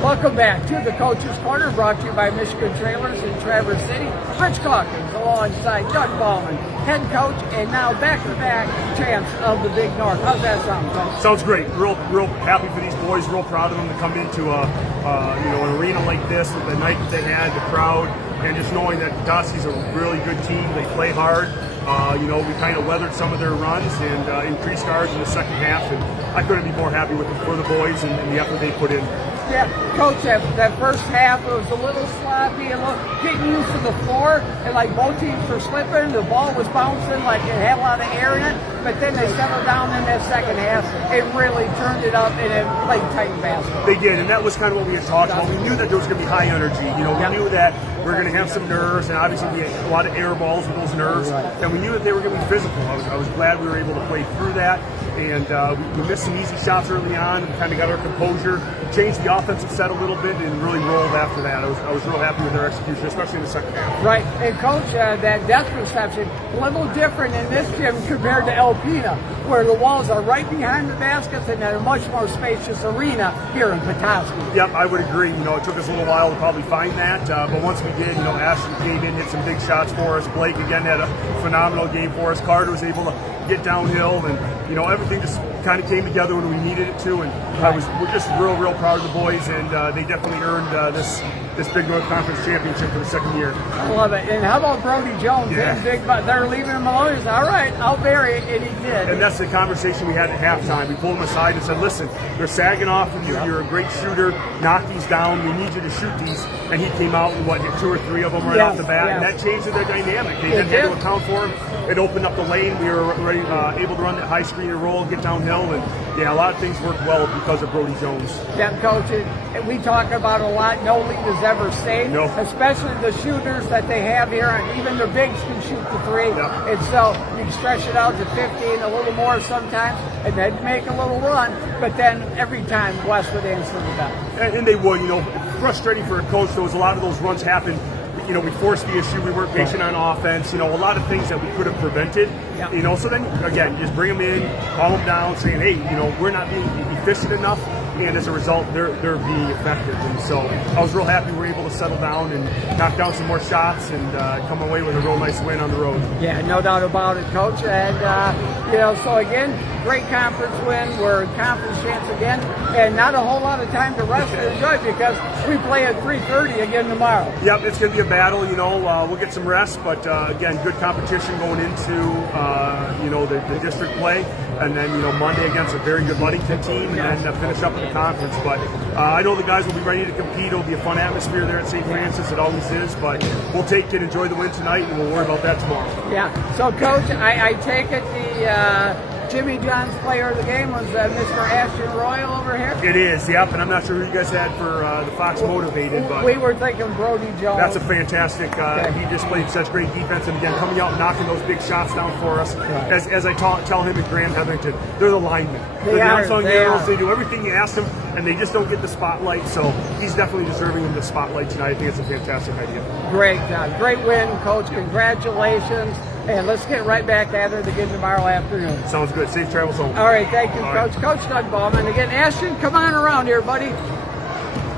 Welcome back to the Coach's Corner, brought to you by Michigan Trailers in Traverse City. Rich Calkins alongside Doug Ballman, head coach, and now back-to-back champs of the Big North. How's that sound, Coach? Sounds great. Real happy for these boys. Real proud of them to come into an arena like this with the night that they had, the crowd, and just knowing that Petoskey's a really good team. They play hard. We kind of weathered some of their runs and increased ours in the second half, and I couldn't be more happy with it for the boys and the effort they put in. Yeah, Coach, that first half was a little sloppy and getting used to the floor, and like both teams were slipping, the ball was bouncing, like it had a lot of air in it, but then they settled down in that second half. It really turned it up and it played tight basketball. They did, and that was kind of what we had talked about. We knew that there was going to be high energy. We knew that we were going to have some nerves, and obviously we had a lot of air balls with those nerves, and we knew that they were going to be physical. I was glad we were able to play through that, and we missed some easy shots early on. We kind of got our composure, changed the offensive set a little bit, and really rolled after that. I was real happy with their execution, especially in the second half. Right, and Coach, that depth perception, a little different in this gym compared to Alpena, where the walls are right behind the baskets and a much more spacious arena here in Petoskey. Yep, I would agree. It took us a little while to probably find that, but once we did, Ashton came in, hit some big shots for us. Blake, again, had a phenomenal game for us. Carter was able to get downhill, and everything just kind of came together when we needed it to, and we're just real proud of the boys, and they definitely earned this Big North Conference championship for the second year. I love it. And how about Brody Jones? Yeah. They're leaving him alone. He's all right, I'll bury it, and he did. And that's the conversation we had at halftime. We pulled him aside and said, listen, they're sagging off, and you're a great shooter. Knock these down. We need you to shoot these. And he came out and hit 2 or 3 of them right off the bat, and that changed their dynamic. They didn't have to account for him. It opened up the lane. We were able to run that high screen and roll, get downhill, and a lot of things worked well because of Brody Jones. Yeah, Coach, we talk about a lot. No lead is ever safe, especially the shooters that they have here, and even their bigs can shoot the 3. Yep. And so you can stretch it out to 15, a little more sometimes, and then make a little run. But then every time West would answer the bell. And they would. Frustrating for a coach. There was a lot of those runs happen. We forced the issue. We weren't patient on offense. A lot of things that we could have prevented. Yep. So then, again, just bring them in, calm them down, saying, hey, we're not being efficient enough, and as a result, they're being effective. And so I was real happy we were able to settle down and knock down some more shots and come away with a real nice win on the road. Yeah, no doubt about it, Coach. And, so again, great conference win. We're conference champs again, and not a whole lot of time to rest and enjoy because we play at 3:30 again tomorrow. Yep, it's going to be a battle. We'll get some rest, but again, good competition going into the district play, and then Monday against a very good Ludington team, and then finish up in the conference. But I know the guys will be ready to compete. It'll be a fun atmosphere there at St. Francis. It always is, but we'll take it, enjoy the win tonight, and we'll worry about that tomorrow. Yeah. So, Coach, I take it the Jimmy John's player of the game was Mr. Ashton Royal over here? It is, yep, and I'm not sure who you guys had for the Fox Motivated, but we were thinking Brody Jones. That's a fantastic, he just played such great defense, and again, coming out and knocking those big shots down for us. Right. As I tell him and Graham Hetherington, they're the linemen. They're the unsung heroes. They do everything you ask them, and they just don't get the spotlight, so he's definitely deserving of the spotlight tonight. I think it's a fantastic idea. Great win, Coach. Congratulations. And let's get right back at it again tomorrow afternoon. Sounds good. Safe travels home. All right, thank you, Coach. Right. Coach Doug Ballman. Again, Ashton, come on around here, buddy.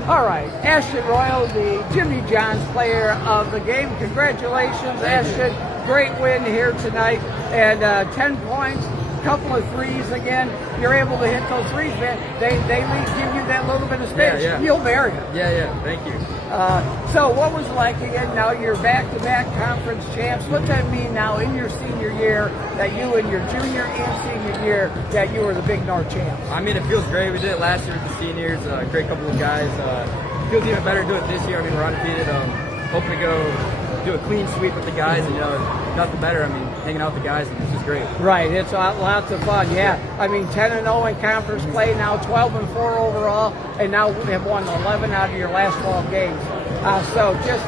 All right, Ashton Royal, the Jimmy John's player of the game. Congratulations, Ashton. Great win here tonight. And 10 points, couple of threes again. You're able to hit those threes, man. They give you that little bit of space. Yeah. You'll bury it. Yeah, thank you. So what was it like again? Now you're back-to-back conference champs. What's that mean now in your senior year that you in your junior and senior year that you were the Big North champs? I mean, it feels great. We did it last year with the seniors. Great couple of guys. It feels even better to do it this year. I mean, we're undefeated. Hoping to go do a clean sweep with the guys, and nothing better. I mean, hanging out with the guys, and this is great. Right, it's lots of fun. Yeah, I mean, 10-0 in conference play now, 12-4 overall, and now we have won 11 out of your last 12 games. So just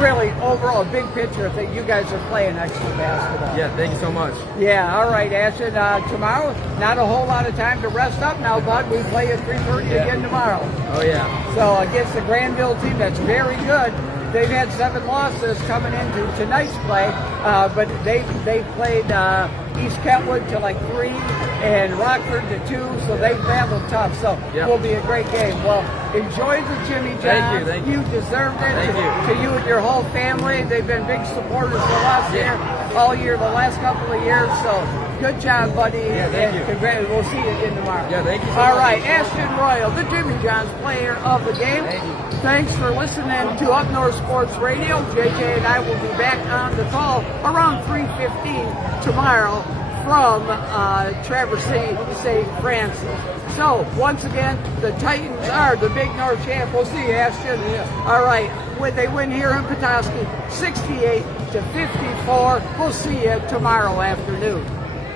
really overall, big picture that you guys are playing excellent basketball. Yeah, thank you so much. Yeah, all right, Ashton. Tomorrow, not a whole lot of time to rest up now, bud. We play at 3:30 again tomorrow. Oh yeah. So against the Granville team, that's very good. They've had 7 losses coming into tonight's play, but they played East Kentwood to like 3 and Rockford to 2, so they've battled tough. So it will be a great game. Well, enjoy the Jimmy John. Thank you. You deserved it. Thank you. To you and your whole family. They've been big supporters of us here all year, the last couple of years. So good job, buddy. Thank you. Congrats. We'll see you again tomorrow. Yeah, thank you so All much. right, Ashton Royal, the Jimmy John's player of the game. Thank you. Thanks for listening to Up North Sports Radio. JJ and I will be back on the call around 3:15 tomorrow from Traverse City, St. Francis. So, once again, the Titans are the Big North champ. We'll see you, Ashton. All right, they win here in Petoskey, 68-54. We'll see you tomorrow afternoon.